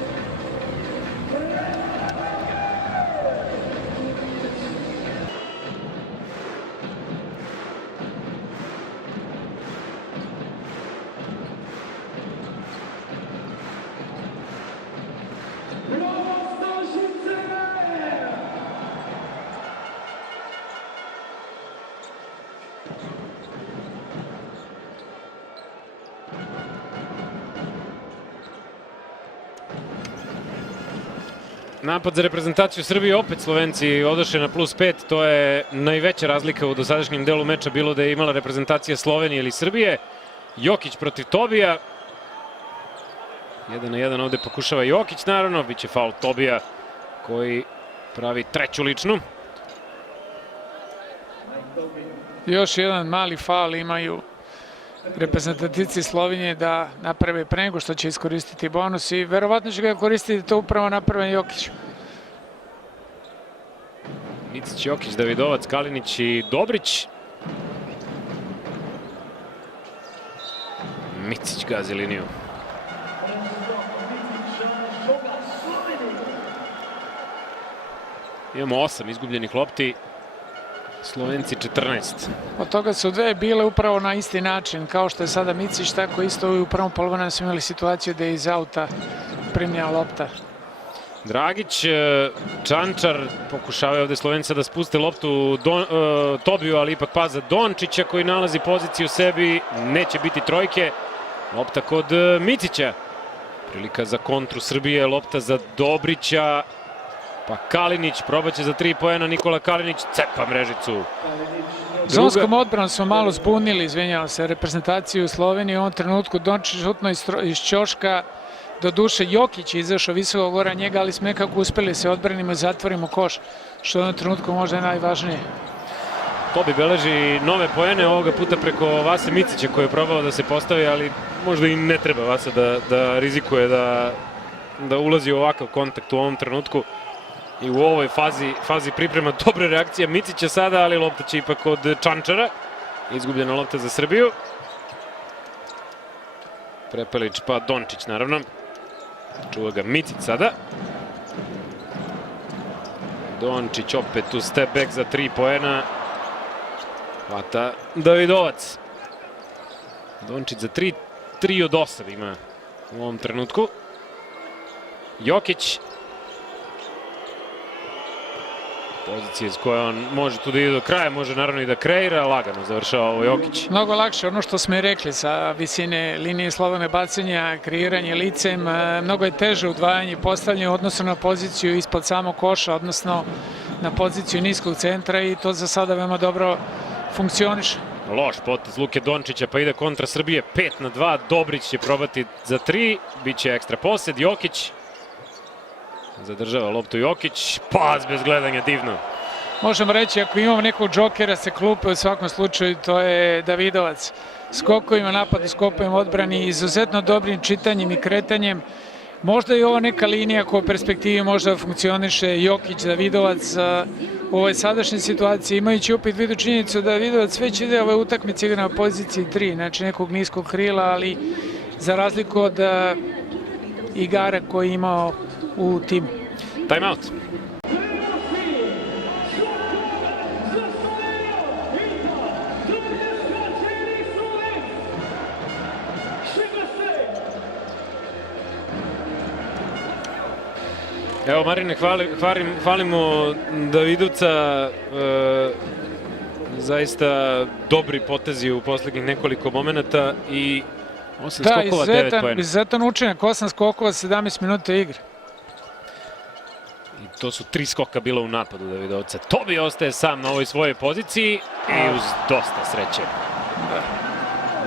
Napad za reprezentaciju Srbije, opet Slovenci odošli na +5, to je najveća razlika u dosadašnjem delu meča, bilo da je imala reprezentacija Slovenije ili Srbije. Jokić protiv Tobija. 1-1 ovde pokušava Jokić, naravno, bit će faul Tobija koji pravi treću ličnu. Još jedan mali faul imaju reprezentativci Slovenije da naprave pre nego što će iskoristiti bonus i verovatno će ga koristiti to upravo napraven Jokić. Micić, Jokić, Davidovac, Kalinić i Dobrić. Micić gazi liniju. Imamo 8 izgubljenih lopti. Slovenci 14. Od toga su dve bile upravo na isti način, kao što je sada Micić, tako isto i u prvom poluvremenu smo imali situaciju da je iz auta primljena lopta. Dragić, Čančar, pokušavaju ovde Slovenca da spuste loptu Tobiju, ali ipak pas za Dončića koji nalazi poziciju sebi, neće biti trojke. Lopta kod Micića. Prilika za kontru Srbije, lopta za Dobrića. Pa Kalinić, probaće za 3 poena, Nikola Kalinić cepa mrežicu. Zonskom odbranom smo malo zbunili, izvinjavam se, reprezentaciju Slovenije u ovom trenutku. Dončić šutno iz ćoška, do duše Jokić je izašao visoko gora njega, ali smo nekako uspeli se odbranimo i zatvorimo koš, što u ovom trenutku možda je najvažnije. Tobi beleži nove poene, ovoga puta preko Vase Micića koji je probao da se postavi, ali možda i ne treba Vasa da rizikuje da ulazi u ovakav kontakt u ovom trenutku. I u ovoj fazi priprema dobre reakcije Micića sada, ali lopta će ipak od Čančara. Izgubljena lopta za Srbiju. Prepelić pa Dončić naravno. Čuva ga Micić sada. Dončić opet u step back za 3 poena. Hvata Davidovac. Dončić za 3 od 8 ima u ovom trenutku. Jokić. Pozicije iz koje on može tu da ide do kraja, može naravno i da kreira, lagano završava ovo Jokić. Mnogo lakše, ono što smo i rekli, sa visine linije slobodne bacanja, kreiranje licem, mnogo je teže udvajanje i postavljanje u odnosu na poziciju ispod samog koša, odnosno na poziciju niskog centra i to za sada veoma dobro funkcioniše. Loš potez Luke Dončića, pa ide kontra Srbije, 5-2, Dobrić će probati za 3, bit će ekstra posed, Jokić. Zadržava loptu Jokić, pas bez gledanja, divno. možemo reći, ako imamo nekog džokera sa klupe, u svakom slučaju to je Davidovac. Skokovima napadu, skokovima odbrani, izuzetno dobrim čitanjem i kretanjem. Možda je ovo neka linija koja u perspektivi možda funkcioniše Jokić, Davidovac u ovoj sadašnjoj situaciji, imajući opet vidu činjenicu da Davidovac već ide ove utakmice igra na poziciji 3, znači nekog niskog krila, ali za razliku od igara koji je imao u timu. Time out. Evo, Marine, hvalimo Davidovca, zaista dobri potezi u poslednjih nekoliko momenata i 8 skokova, 9 poena. Izuzetan učinak, 8 skokova, 17 minuta igre. I to su 3 skoka bila u napadu Davidovca. Tobi ostaje sam na ovoj svojoj poziciji i uz dosta sreće.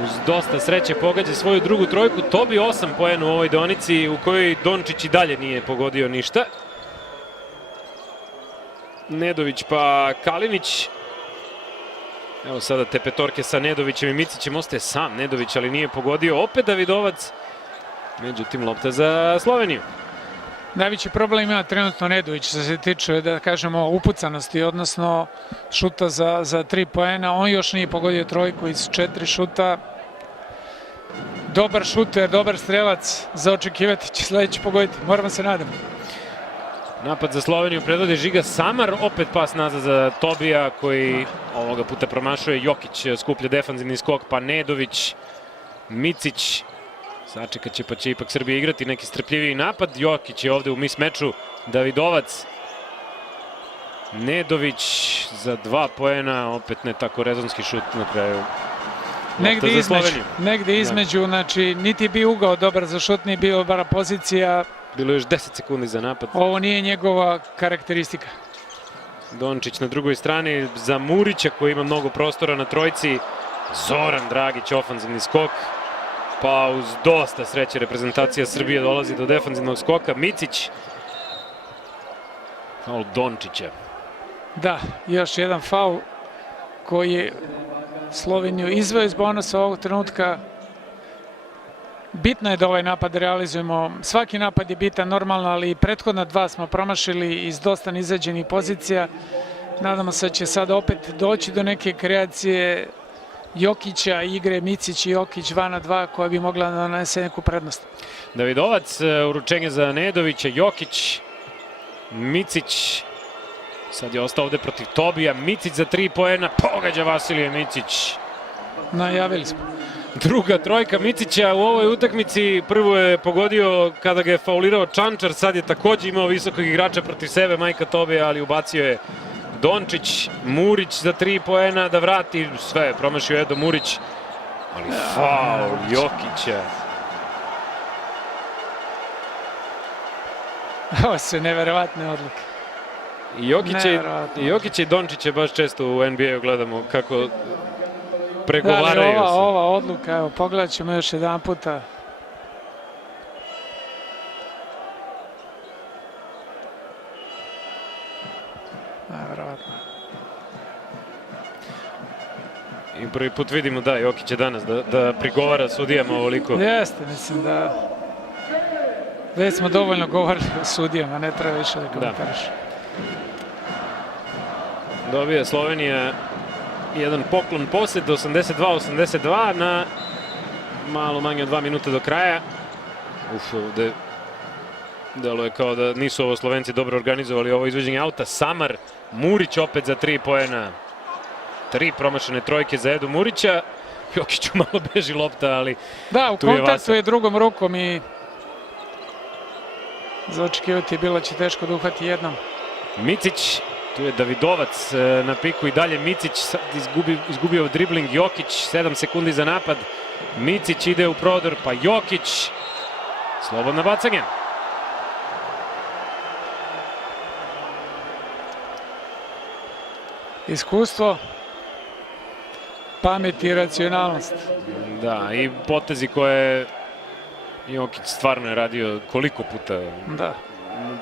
Uz dosta sreće pogađa svoju drugu trojku. Tobi 8 poena u ovoj deonici u kojoj Dončić i dalje nije pogodio ništa. Nedović pa Kalinić. Evo sada te petorke sa Nedovićem i Micićem. Ostaje sam Nedović, ali nije pogodio. Opet Davidovac. Međutim, lopta za Sloveniju. Najveći problem ima trenutno Nedović što se tiče, da kažemo, upucanosti, odnosno šuta za 3 poena. On još nije pogodio trojku iz 4 šuta. Dobar šuter, dobar strelac, za očekivati će sledeći pogoditi. Moramo se nadamo. Napad za Sloveniju predvodi Žiga Samar, opet pas nazad za Tobija koji ovoga puta promašuje. Jokić skuplja defanzivni skok, pa Nedović, Micić. Sačekat će pa će ipak Srbija igrati neki strpljiviji napad. Jokić je ovde u mismeču, Davidovac. Nedović za 2 poena, opet ne tako rezonski šut na kraju. Negde između, znači niti je bio ugao dobar za šut, nije bio bara pozicija. Bilo je još 10 sekundi za napad. Ovo nije njegova karakteristika. Dončić na drugoj strani za Murića koji ima mnogo prostora na trojci. Zoran Dragić, ofanzivni skok. Pa uz dosta sreće reprezentacija Srbije dolazi do defanzivnog skoka. Micić. Faul Dončića. Da, još jedan faul koji je Sloveniju izveo iz bonusa ovog trenutka. Bitno je da ovaj napad realizujemo. Svaki napad je bitan normalno, ali prethodna 2 smo promašili iz dosta nizađenih pozicija. Nadamo se da će sad opet doći do neke kreacije Jokića, igre Micić i Jokić 2 na 2 koja bi mogla da nanese neku prednost. Davidovac, uručenje za Nedovića, Jokić, Micić. Sad je ostao ovde protiv Tobija. Micić za 3 poena, pogađa Vasilije Micić. Najavili smo. Druga trojka Micića u ovoj utakmici. Prvo je pogodio kada ga je faulirao Čančar, sad je takođe imao visokog igrača protiv sebe, Majka Tobija, ali ubacio je Dončić. Murić za 3 poena da vrati sve, promašio Edo Murić, ali faul Jokića. Ovo su neverovatne odluke. Jokića i Dončića baš često u NBA-u gledamo kako pregovaraju se. Ova odluka, evo, pogledat ćemo još jedan puta. Nevjerovatno. I prvi put vidimo da Jokić je danas da prigovara sudijama ovoliko. Jeste, mislim da već smo dovoljno govorili o sudijama, ne treba više da komentariš. Dobija Slovenija jedan poklon posed, 82-82 na malo manje od 2 minuta do kraja. Ovde delo je kao da nisu ovo Slovenci dobro organizovali ovo izvođenje auta. Samar, Murić opet za 3 poena. 3 promašene trojke za Edu Murića. Jokiću malo beži lopta, ali da, u kontaktu je drugom rukom i za očekivati je bilo će teško da uhvati jednom. Micić, tu je Davidovac na piku i dalje Micić, sad izgubio dribling Jokić, 7 sekundi za napad. Micić ide u prodor, pa Jokić, slobodno bacanje. Iskustvo, pamet i racionalnost. Da, i potezi koje Jokić stvarno je radio koliko puta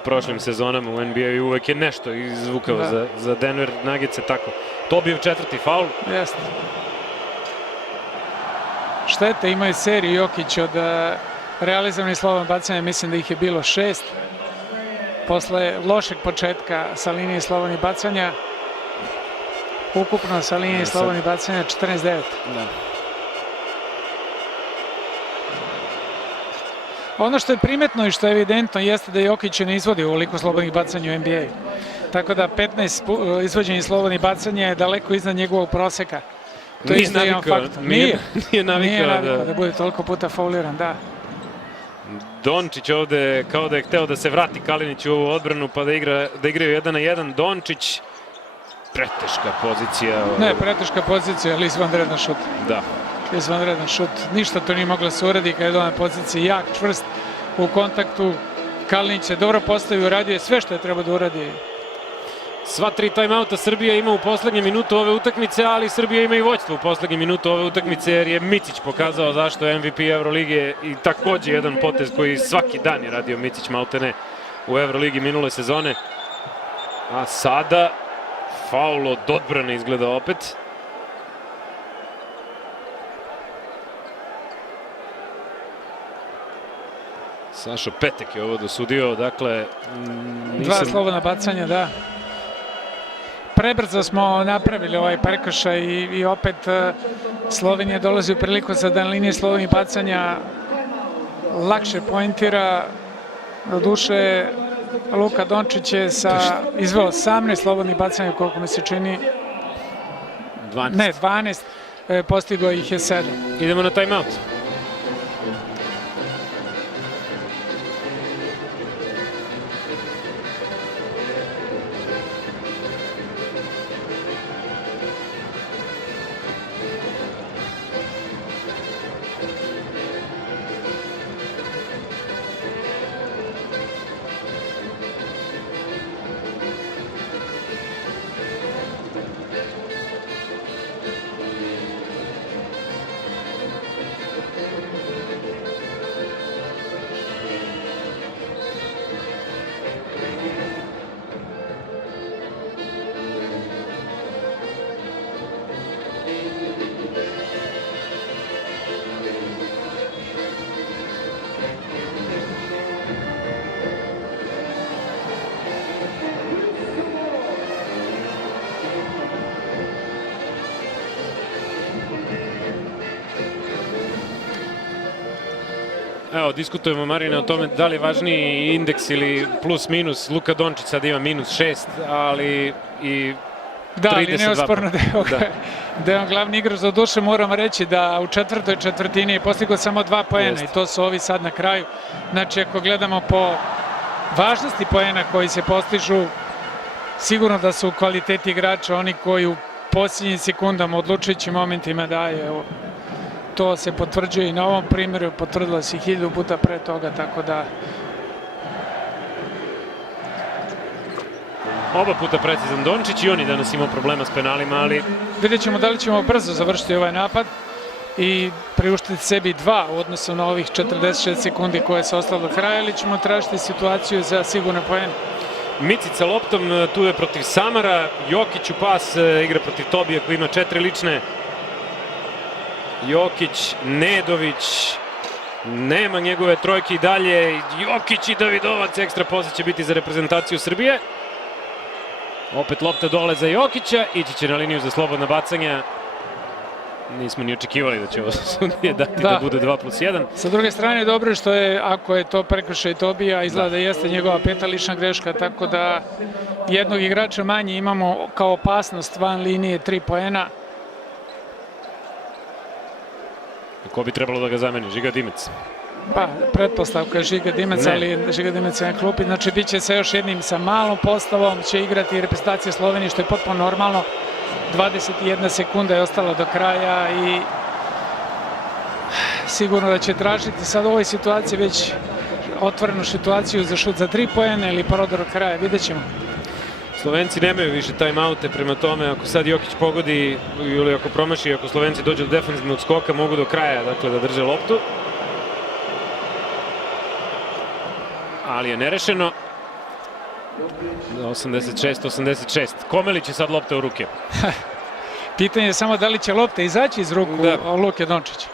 prošlim sezonama u NBA i uvek je nešto izvukao za Denver Nuggetse, tako. Tobijев četvrti faul. Jeste. Štete, imaju seriju Jokić od realizovanih slobodnih bacanja, mislim da ih je bilo 6. Posle lošeg početka sa linije slobodnih bacanja, ukupno sa linije slobodnih bacanja 14-9. Da. Ono što je primetno i što je evidentno jeste da Jokić ne izvodi ovoliko slobodnih bacanja u NBA. Tako da 15 izvođenih slobodnih bacanja je daleko iznad njegovog proseka. To je isto jedan faktor. Nije navikao da bude toliko puta fauliran, da. Dončić ovde kao da je hteo da se vrati Kalinić u ovu odbranu pa da igraju 1 na 1. Dončić, preteška pozicija. Ne, preteška pozicija, ali izvanredan šut. Da. Izvanredan šut. Ništa to nije moglo da se uradi kada je na poziciji jak, čvrst u kontaktu. Kalinić je dobro postavio, uradio je sve što je trebao da uradi. Sva 3 timeouta Srbija ima u poslednjem minutu ove utakmice, ali Srbija ima i vođstvo u poslednjem minutu ove utakmice jer je Micić pokazao zašto je MVP Evrolige i takođe jedan potez koji svaki dan je radio Micić maltene u Evroligi minule sezone. A sada faul od odbrane izgleda opet. Sašo Petek je ovo dosudio, dakle... Dva slobodna bacanja, da. Prebrzo smo napravili ovaj prekršaj i opet Slovenija dolazi u priliku sa dan linije slobodnih bacanja. Lakše pointira. Do duše Luka Dončić je izveo 18 slobodnih bacanja, koliko mi se čini. 12. Ne, 12. Postigao ih je 7. Idemo na timeout. Evo, diskutujemo, Marine, o tome da li je važniji indeks ili plus minus. Luka Dončić sad ima -6, ali i 32. Da, ali neosporno da je on glavni igrač. Za duše moram reći da u četvrtoj četvrtini je postigao samo 2 poena i to su ovi sad na kraju. Znači, ako gledamo po važnosti poena koji se postižu, sigurno da su kvaliteti igrača oni koji u posljednjim sekundama, odlučujućim momentima daje. To se potvrđuje i na ovom primjeru, potvrdilo se 1000 puta pre toga, tako da... Oba puta precizan Dončić i on je danas imao problema s penalima, ali... Vidjet ćemo da li ćemo brzo završiti ovaj napad i priuštiti sebi 2 u odnosu na ovih 46 sekundi koje se ostalo do kraja, ili ćemo tražiti situaciju za sigurne poene. Micić sa loptom, tu je protiv Samara, Jokić u pas, igra protiv Tobija koji ima 4 lične. Jokić, Nedović, nema njegove trojke i dalje. Jokić i Davidovac, ekstra posa će biti za reprezentaciju Srbije. Opet lopta dole za Jokića, ići će na liniju za slobodna bacanja. Nismo ni očekivali da će ovo sudije dati da bude 2+1. Sa druge strane, dobro je što je, ako je to prekršaj Tobija, izgleda da jeste njegova 5. lična greška, tako da jednog igrača manje imamo kao opasnost van linije 3 poena. Ko bi trebalo da ga zameni? Žiga Dimec. Pa, pretpostavka je Žiga Dimec, ali Žiga Dimec je na klupi. Znači, bit će sa još jednim, sa malom postavom, će igrati reprezentacija Slovenije, što je potpuno normalno. 21 sekunda je ostala do kraja i sigurno da će tražiti sad u ovoj situaciji već otvorenu situaciju za šut za 3 poena ili prodor do kraja, vidjet ćemo. Slovenci nemaju više timeoute, prema tome ako sad Jokić pogodi ili ako promaši, ako Slovenci dođu do defensivnog skoka, mogu do kraja dakle da drže loptu. Ali je nerešeno. 86. Komelić je sad lopta u ruke. Pitanje je samo da li će lopta izaći iz ruku Luke Dončića.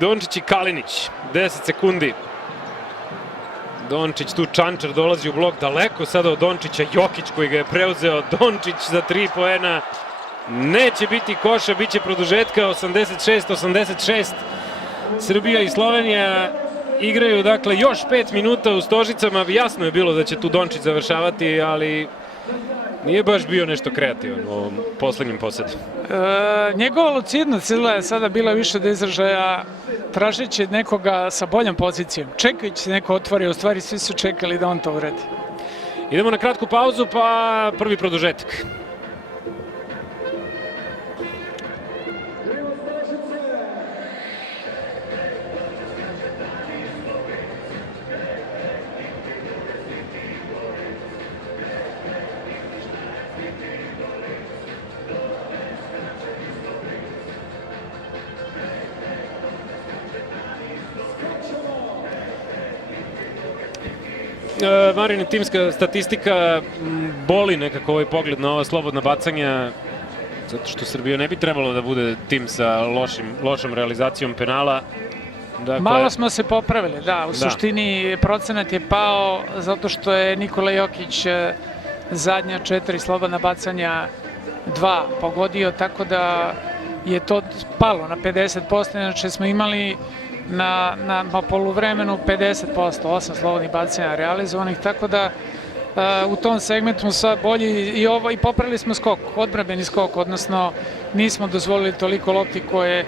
Dončić i Kalinić, 10 sekundi. Dončić, tu Čančar dolazi u blok daleko sada od Dončića, Jokić koji ga je preuzeo, Dončić za 3 poena. Neće biti koša, bit će produžetka, 86. Srbija i Slovenija igraju, dakle, još 5 minuta u Stožicama. Jasno je bilo da će tu Dončić završavati, ali nije baš bio nešto kreativan u ovom poslednjem posedu. Njegova lucidnost je sada bila više do izražaja tražeći nekoga sa boljom pozicijom. Čekajući se neko otvori, u stvari svi su čekali da on to uredi. Idemo na kratku pauzu, pa prvi produžetak. Marine, timska statistika boli nekako ovaj pogled na ova slobodna bacanja, zato što Srbija ne bi trebalo da bude tim sa lošom realizacijom penala. Dakle, malo smo se popravili, da, u suštini procenat je pao zato što je Nikola Jokić zadnja 4 slobodna bacanja 2 pogodio, tako da je to palo na 50%, inače smo imali na poluvremenu 50%, 8 slobodnih bacanja realizovanih, tako da u tom segmentu smo sad bolji i popravili smo skok, odbrambeni skok, odnosno nismo dozvolili toliko lopti koje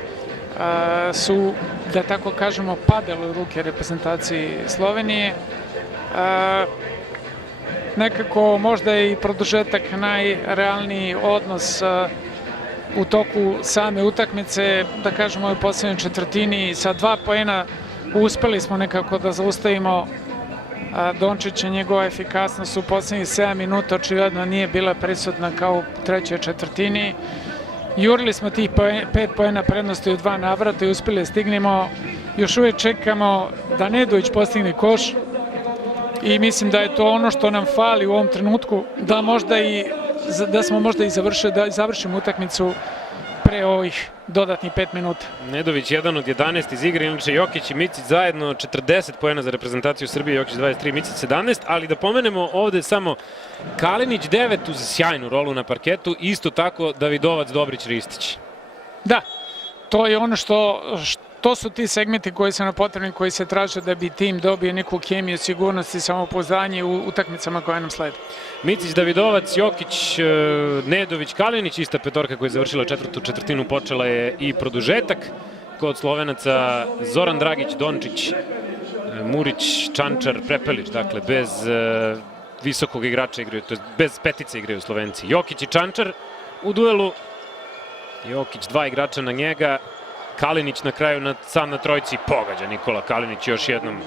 su, da tako kažemo, padale u ruke reprezentaciji Slovenije. Nekako možda i produžetak najrealniji odnos u toku same utakmice, da kažemo u poslednjoj četvrtini, sa 2 poena uspeli smo nekako da zaustavimo Dončića. Njegova efikasnost u poslednjih 7 minuta očigledno nije bila prisutna kao u trećoj četvrtini. Jurili smo tih 5 poena prednosti u 2 navrata i uspeli da stignemo. Još uvijek čekamo da Nedović postigne koš i mislim da je to ono što nam fali u ovom trenutku, da smo možda i završimo utakmicu pre ovih dodatnih 5 minuta. Nedović 1 od 11 iz igre, inače Jokić i Micić zajedno 40 poena za reprezentaciju Srbije, Jokić 23, Micić 17, ali da pomenemo ovde samo Kalinić 9 uz sjajnu rolu na parketu, isto tako Davidovac, Dobrić, Ristić. Da, to je ono to su ti segmenti koji su nam potrebni, koji se traže da bi tim dobio neku kemiju, sigurnost i samopouzdanje u utakmicama koje nam slede. Micić, Davidovac, Jokić, Nedović, Kalinić, ista petorka koja je završila četvrtu četvrtinu, počela je i produžetak. Kod Slovenaca Zoran Dragić, Dončić, Murić, Čančar, Prepelić, dakle bez visokog igrača igraju, to je bez petice igraju Slovenci. Jokić i Čančar u duelu, Jokić 2 igrača na njega, Kalinić na kraju sam na trojci, pogađa Nikola Kalinić još jednom.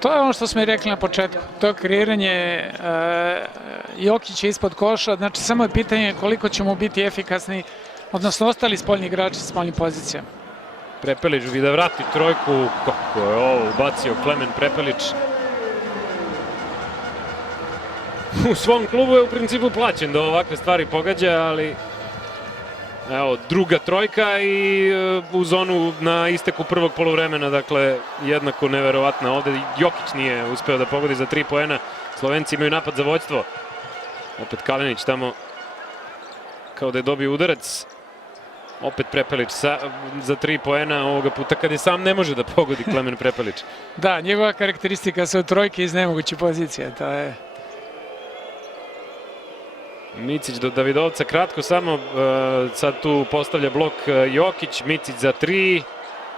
To je ono što smo i rekli na početku, to kreiranje Jokića ispod koša, znači samo je pitanje koliko ćemo biti efikasni, odnosno ostali spoljni igrači s spoljnim pozicijama. Prepelić bi da vrati trojku, kako je ovo ubacio Klemen Prepelić. U svom klubu je u principu plaćen da ovakve stvari pogađa, ali evo, druga trojka i u zonu na isteku prvog poluvremena, dakle, jednako neverovatna. Ovde Jokić nije uspeo da pogodi za 3 poena. Slovenci imaju napad za vođstvo. Opet Kalinić tamo kao da je dobio udarac. Opet Prepelić za 3 poena, ovoga puta kad je sam ne može da pogodi Klemen Prepelić. Da, njegova karakteristika su trojke iz nemoguće pozicije, to je... Micić do Davidovca, kratko samo, sad tu postavlja blok Jokić, Micić za 3,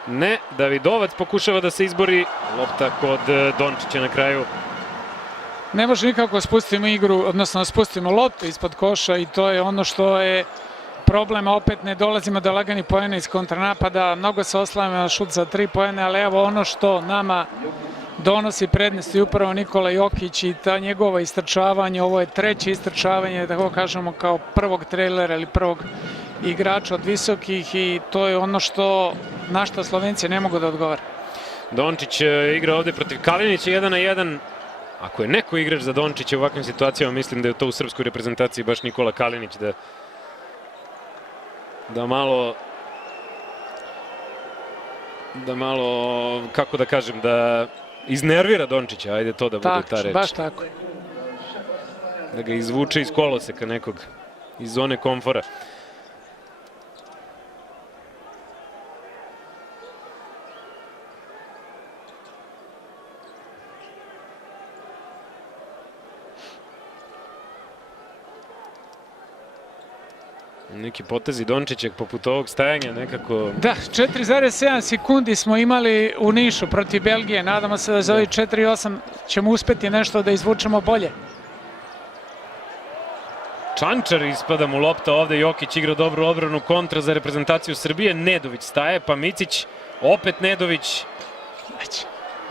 ne, Davidovac pokušava da se izbori, lopta kod Dončića na kraju. Ne može nikako spustimo igru, odnosno spustimo loptu ispod koša i to je ono što je problem, opet ne dolazimo do laganih poena iz kontranapada, mnogo se oslavimo na šut za 3 poena, ali evo ono što nama donosi prednost i upravo Nikola Jokić i ta njegova istrčavanje, ovo je treće istrčavanje, da kažemo, kao prvog trailera ili prvog igrača od visokih i to je ono na što Slovenci ne mogu da odgovara. Dončić igra ovde protiv Kalinića 1 na 1, Ako je neko igrač za Dončića u ovakvim situacijama, mislim da je to u srpskoj reprezentaciji baš Nikola Kalinić, da malo, kako da kažem, da iznervira Dončića, ajde to da bude ta reč. Baš tako. Da ga izvuče iz koloseka nekog, iz zone komfora. Neki potezi Dončića poput ovog stajanja nekako... Da, 4,7 sekundi smo imali u Nišu protiv Belgije. Nadamo se da za ovih 4,8 ćemo uspeti nešto da izvučemo bolje. Čančar ispada mu lopta ovde, Jokić igra dobru odbranu, kontra za reprezentaciju Srbije, Nedović staje, pa Micić, opet Nedović.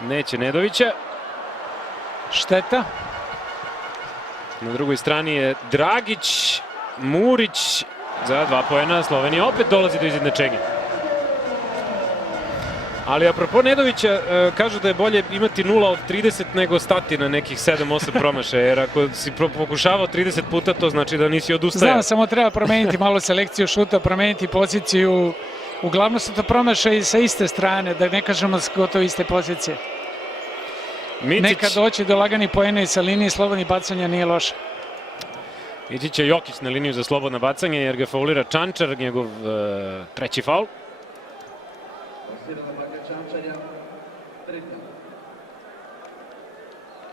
Neće Nedovića. Šteta. Na drugoj strani je Dragić, Murić za 2 poena, Slovenija opet dolazi do izjednačenja. Ali apropo Nedovića, kažu da je bolje imati 0 od 30 nego stati na nekih 7-8 promašaja, jer ako si pokušavao 30 puta, to znači da nisi odustajao. Znam, samo treba promeniti malo selekciju šuta, promeniti poziciju. Uglavnom su to promašaji sa iste strane, da ne kažemo s gotovo iste pozicije. Nekad doći do lagani poena i sa linije slobodnih bacanja nije loše. Ići će Jokić na liniju za slobodno bacanje jer ga faulira Čančar, njegov treći faul.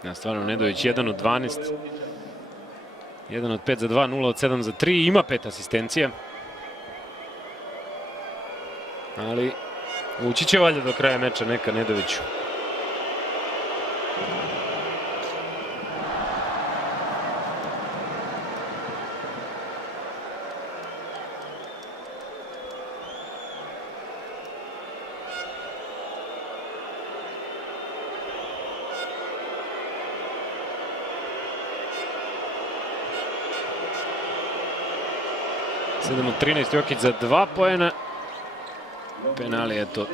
Ja, stvarno Nedović 1 od 12. 1 od 5 za 2, 0 od 7 za 3. Ima 5 asistencija. Ali ući će valjda do kraja meča neka Nedoviću. Sedam od 13, Jokić za 2 poena. Penali je to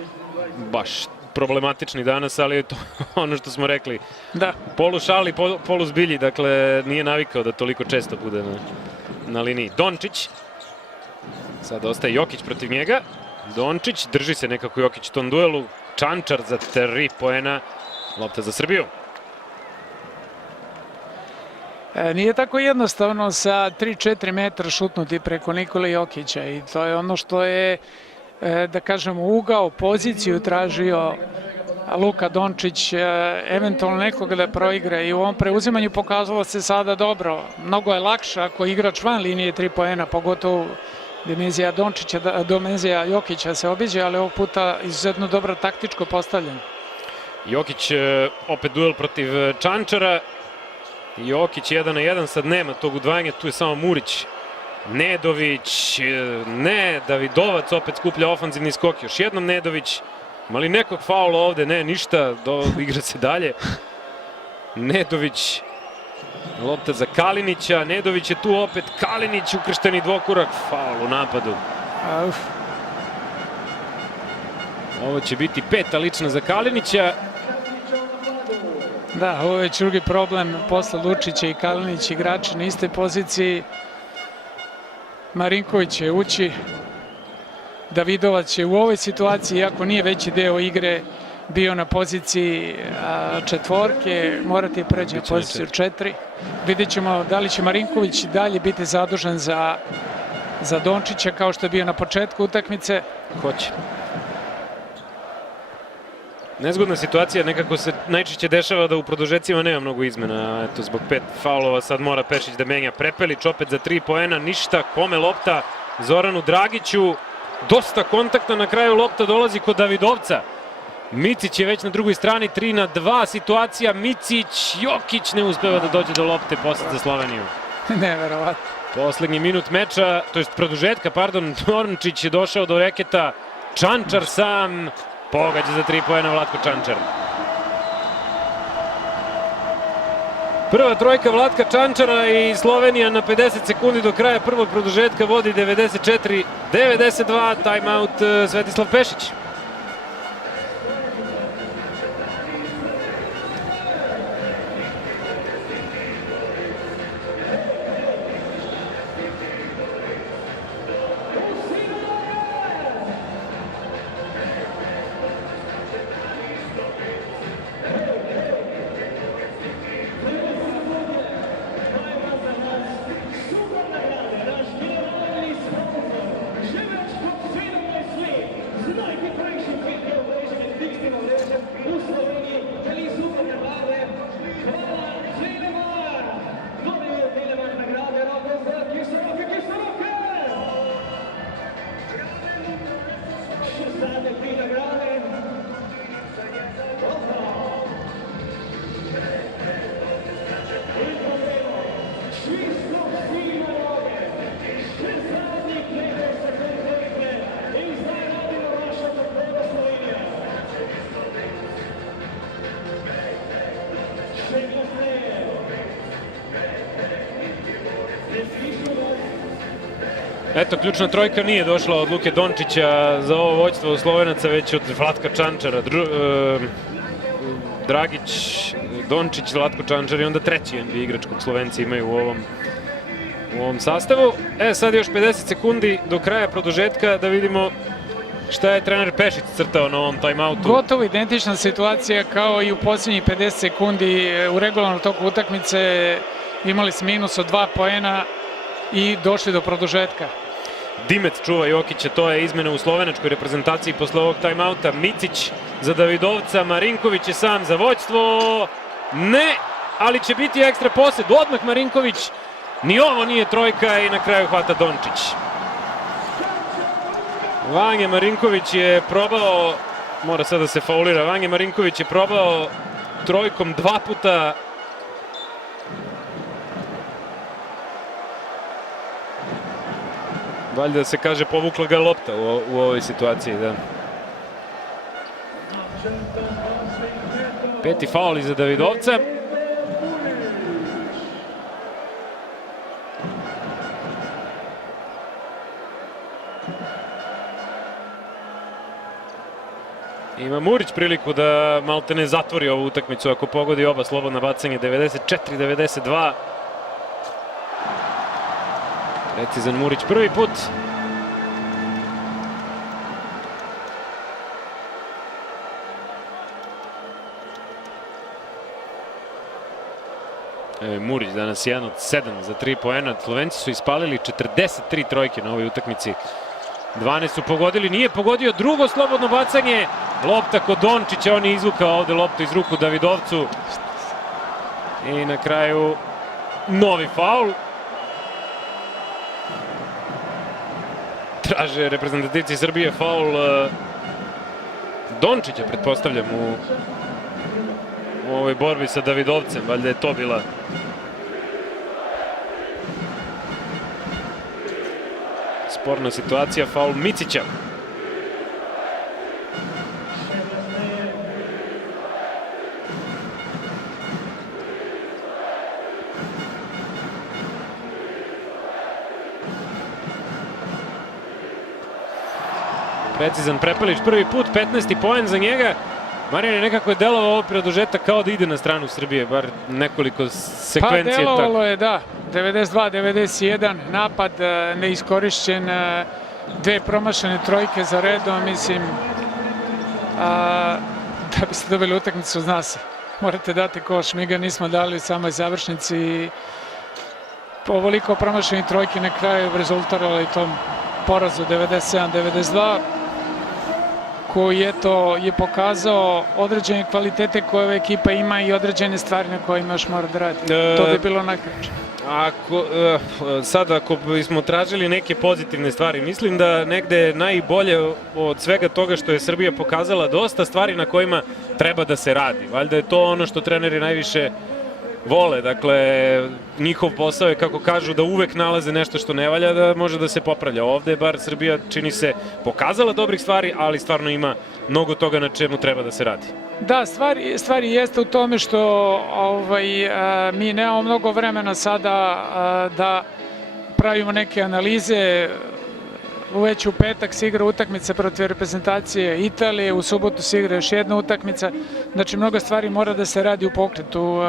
baš problematični danas, ali je to ono što smo rekli. Da. Polu šali, polu zbilji, dakle nije navikao da toliko često bude na liniji. Dončić. Sada ostaje Jokić protiv njega. Dončić, drži se nekako Jokić u tom duelu. Čančar za 3 poena. Lopta za Srbiju. Nije tako jednostavno sa 3-4 metra šutnuti preko Nikole Jokića i to je ono što je, da kažemo, ugao, poziciju tražio Luka Dončić, eventualno nekoga da proigra i u ovom preuzimanju pokazalo se sada dobro. Mnogo je lakše ako igrač van linije 3 poena, pogotovo dimenzija Jokića se obiđe, ali ovog puta izuzetno dobro taktičko postavljeno. Jokić opet duel protiv Čančara. Jokić 1 na 1, sad nema tog udvajanja, tu je samo Murić. Nedović, ne, Davidovac opet skuplja ofanzivni skok, još jednom Nedović. Ima li nekog faula ovde? Ne, ništa, igra se dalje. Nedović, lopta za Kalinića, Nedović je tu opet, Kalinić ukršteni dvokurak, faul u napadu. Ovo će biti 5. lična za Kalinića. Da, ovo je već drugi problem posle Lučića i Kalinić, igrači na istoj poziciji. Marinković će ući. Davidovac će u ovoj situaciji, iako nije veći deo igre, bio na poziciji četvorke, morati pređe na poziciju 4. Vidjet ćemo da li će Marinković dalje biti zadužen za Dončića kao što je bio na početku utakmice. Hoće. Nezgodna situacija, nekako se najčešće dešava da u produžecima nema mnogo izmena. Eto, zbog 5 faulova sad mora Pešić da menja. Prepelić opet za 3 poena, ništa, kome lopta? Zoranu Dragiću. Dosta kontakta, na kraju lopta dolazi kod Davidovca. Micić je već na drugoj strani, 3 na 2 situacija. Micić, Jokić ne uspeva da dođe do lopte, posle za Sloveniju. Neverovatno. Poslednji minut meča, to jest produžetka, pardon, Dončić je došao do reketa. Čančar sam. Pogađa za 3 poena Vlatko Čančar. Prva trojka Vlatka Čančara i Slovenija na 50 sekundi do kraja prvog produžetka vodi 94-92, timeout Svetislav Pešić. Eto, ključna trojka nije došla od Luke Dončića za ovo vođstvo Slovenaca, već od Vlatka Čančara. Dragić, Dončić, Zlatko Čančar i onda treći NBA igrač kog Slovenci imaju u ovom sastavu. Sad još 50 sekundi do kraja produžetka da vidimo šta je trener Pešić crtao na ovom timeoutu. Gotovo identična situacija kao i u posljednjih 50 sekundi u regularnom toku utakmice. Imali smo minus od 2 poena i došli do produžetka. Dimec čuva Jokića, to je izmena u slovenačkoj reprezentaciji posle ovog timeouta. Micić za Davidovca, Marinković je sam za vođstvo. Ne, ali će biti ekstra posed. Odmah Marinković, ni ovo nije trojka i na kraju hvata Dončić. Vanje Marinković je probao, mora sad da se faulira, Vanje Marinković je probao trojkom 2 puta. Valjda se kaže povukla ga lopta u ovoj situaciji, da. 5. faul iza Davidovca. Ima Murić priliku da malte ne zatvori ovu utakmicu ako pogodi oba slobodna bacanja. 94-92. Precizan Murić prvi put. Murić danas 1 od 7 za 3 poena. Slovenci su ispalili 43 trojke na ovoj utakmici. 12 su pogodili, nije pogodio drugo slobodno bacanje. Lopta kod Dončića, on je izvukao ovde loptu iz ruku Davidovcu. I na kraju novi faul. Traže reprezentativci Srbije faul Dončića, pretpostavljam, u ovoj borbi sa Davidovcem. Valjda je to bila sporna situacija, faul Micića. Precizan Prepelić prvi put, 15. poen za njega. Marijan, nekako je delovao ovo produžetak kao da ide na stranu Srbije, bar nekoliko sekvencije. Pa delovalo je, da. 92-91, napad neiskorišćen, 2 promašene trojke za redom, mislim, da biste dobili utakmicu, zna se. Morate dati koš, mi ga nismo dali u samoj završnici. Ovoliko promašenih trojke na kraju rezultiralo i tom porazu 97-92. koji je pokazao određene kvalitete koje ova ekipa ima i određene stvari na kojima još mora da radi. To bi bilo najkraće. Sad ako bismo tražili neke pozitivne stvari, mislim da negde najbolje od svega toga što je Srbija pokazala dosta stvari na kojima treba da se radi. Valjda je to ono što treneri najviše vole, dakle, njihov posao je, kako kažu, da uvek nalaze nešto što ne valja, da može da se popravlja. Ovde je bar Srbija, čini se, pokazala dobrih stvari, ali stvarno ima mnogo toga na čemu treba da se radi. Da, stvari jeste u tome što mi nemamo mnogo vremena sada da pravimo neke analize. Već u petak se igra utakmica protiv reprezentacije Italije, u subotu se igra još jedna utakmica, znači mnogo stvari mora da se radi u pokretu.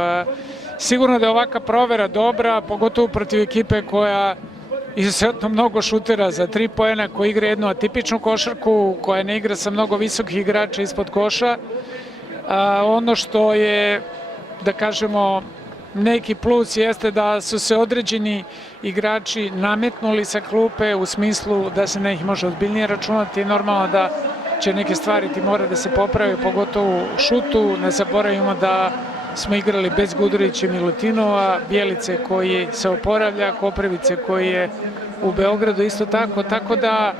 Sigurno da je ovaka provera dobra, pogotovo protiv ekipe koja izuzetno mnogo šutera za 3 poena, koja igra jednu atipičnu košarku, koja ne igra sa mnogo visokih igrača ispod koša. Ono što je, da kažemo, neki plus jeste da su se određeni igrači nametnuli sa klupe u smislu da se na ih može ozbiljnije računati. Normalno da će neke stvari ti mora da se poprave, pogotovo u šutu. Ne zaboravimo da smo igrali bez Gudurića i Milutinova, Bjelice koji se oporavlja, Koprivice koji je u Beogradu isto tako. Tako da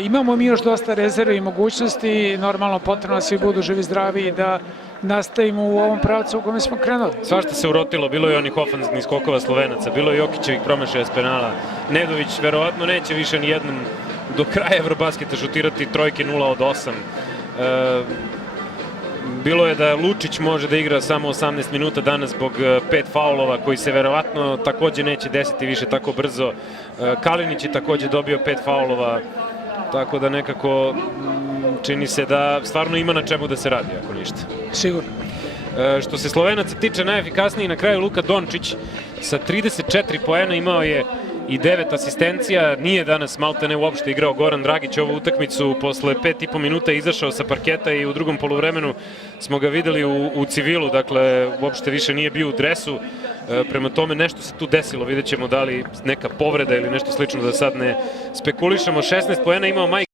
imamo mi još dosta rezerve i mogućnosti. Normalno potrebno da svi budu živi, zdravi i da nastavimo u ovom pravcu u kome smo krenuli. Svašta se urotilo, bilo je onih ofanzivnih skokova Slovenaca, bilo je Jokićevih promašaja s penala. Nedović verovatno neće više ni jednom do kraja Evrobasketa šutirati trojke 0 od 8. bilo je da Lučić može da igra samo 18 minuta danas zbog 5 faulova koji se verovatno takođe neće desiti više tako brzo. Kalinić je takođe dobio 5 faulova, tako da nekako čini se da stvarno ima na čemu da se radi, ako ništa. Sigurno. Što se Slovenaca tiče, najefikasniji na kraju Luka Dončić sa 34 poena, imao je i 9 asistencija. Nije danas maltene uopšte igrao Goran Dragić ovu utakmicu. Posle 5,5 minuta izašao sa parketa i u drugom poluvremenu smo ga videli u civilu, dakle uopšte više nije bio u dresu. Prema tome nešto se tu desilo, vidjet ćemo da li neka povreda ili nešto slično, da sad ne spekulišemo. 16 poena imao Mike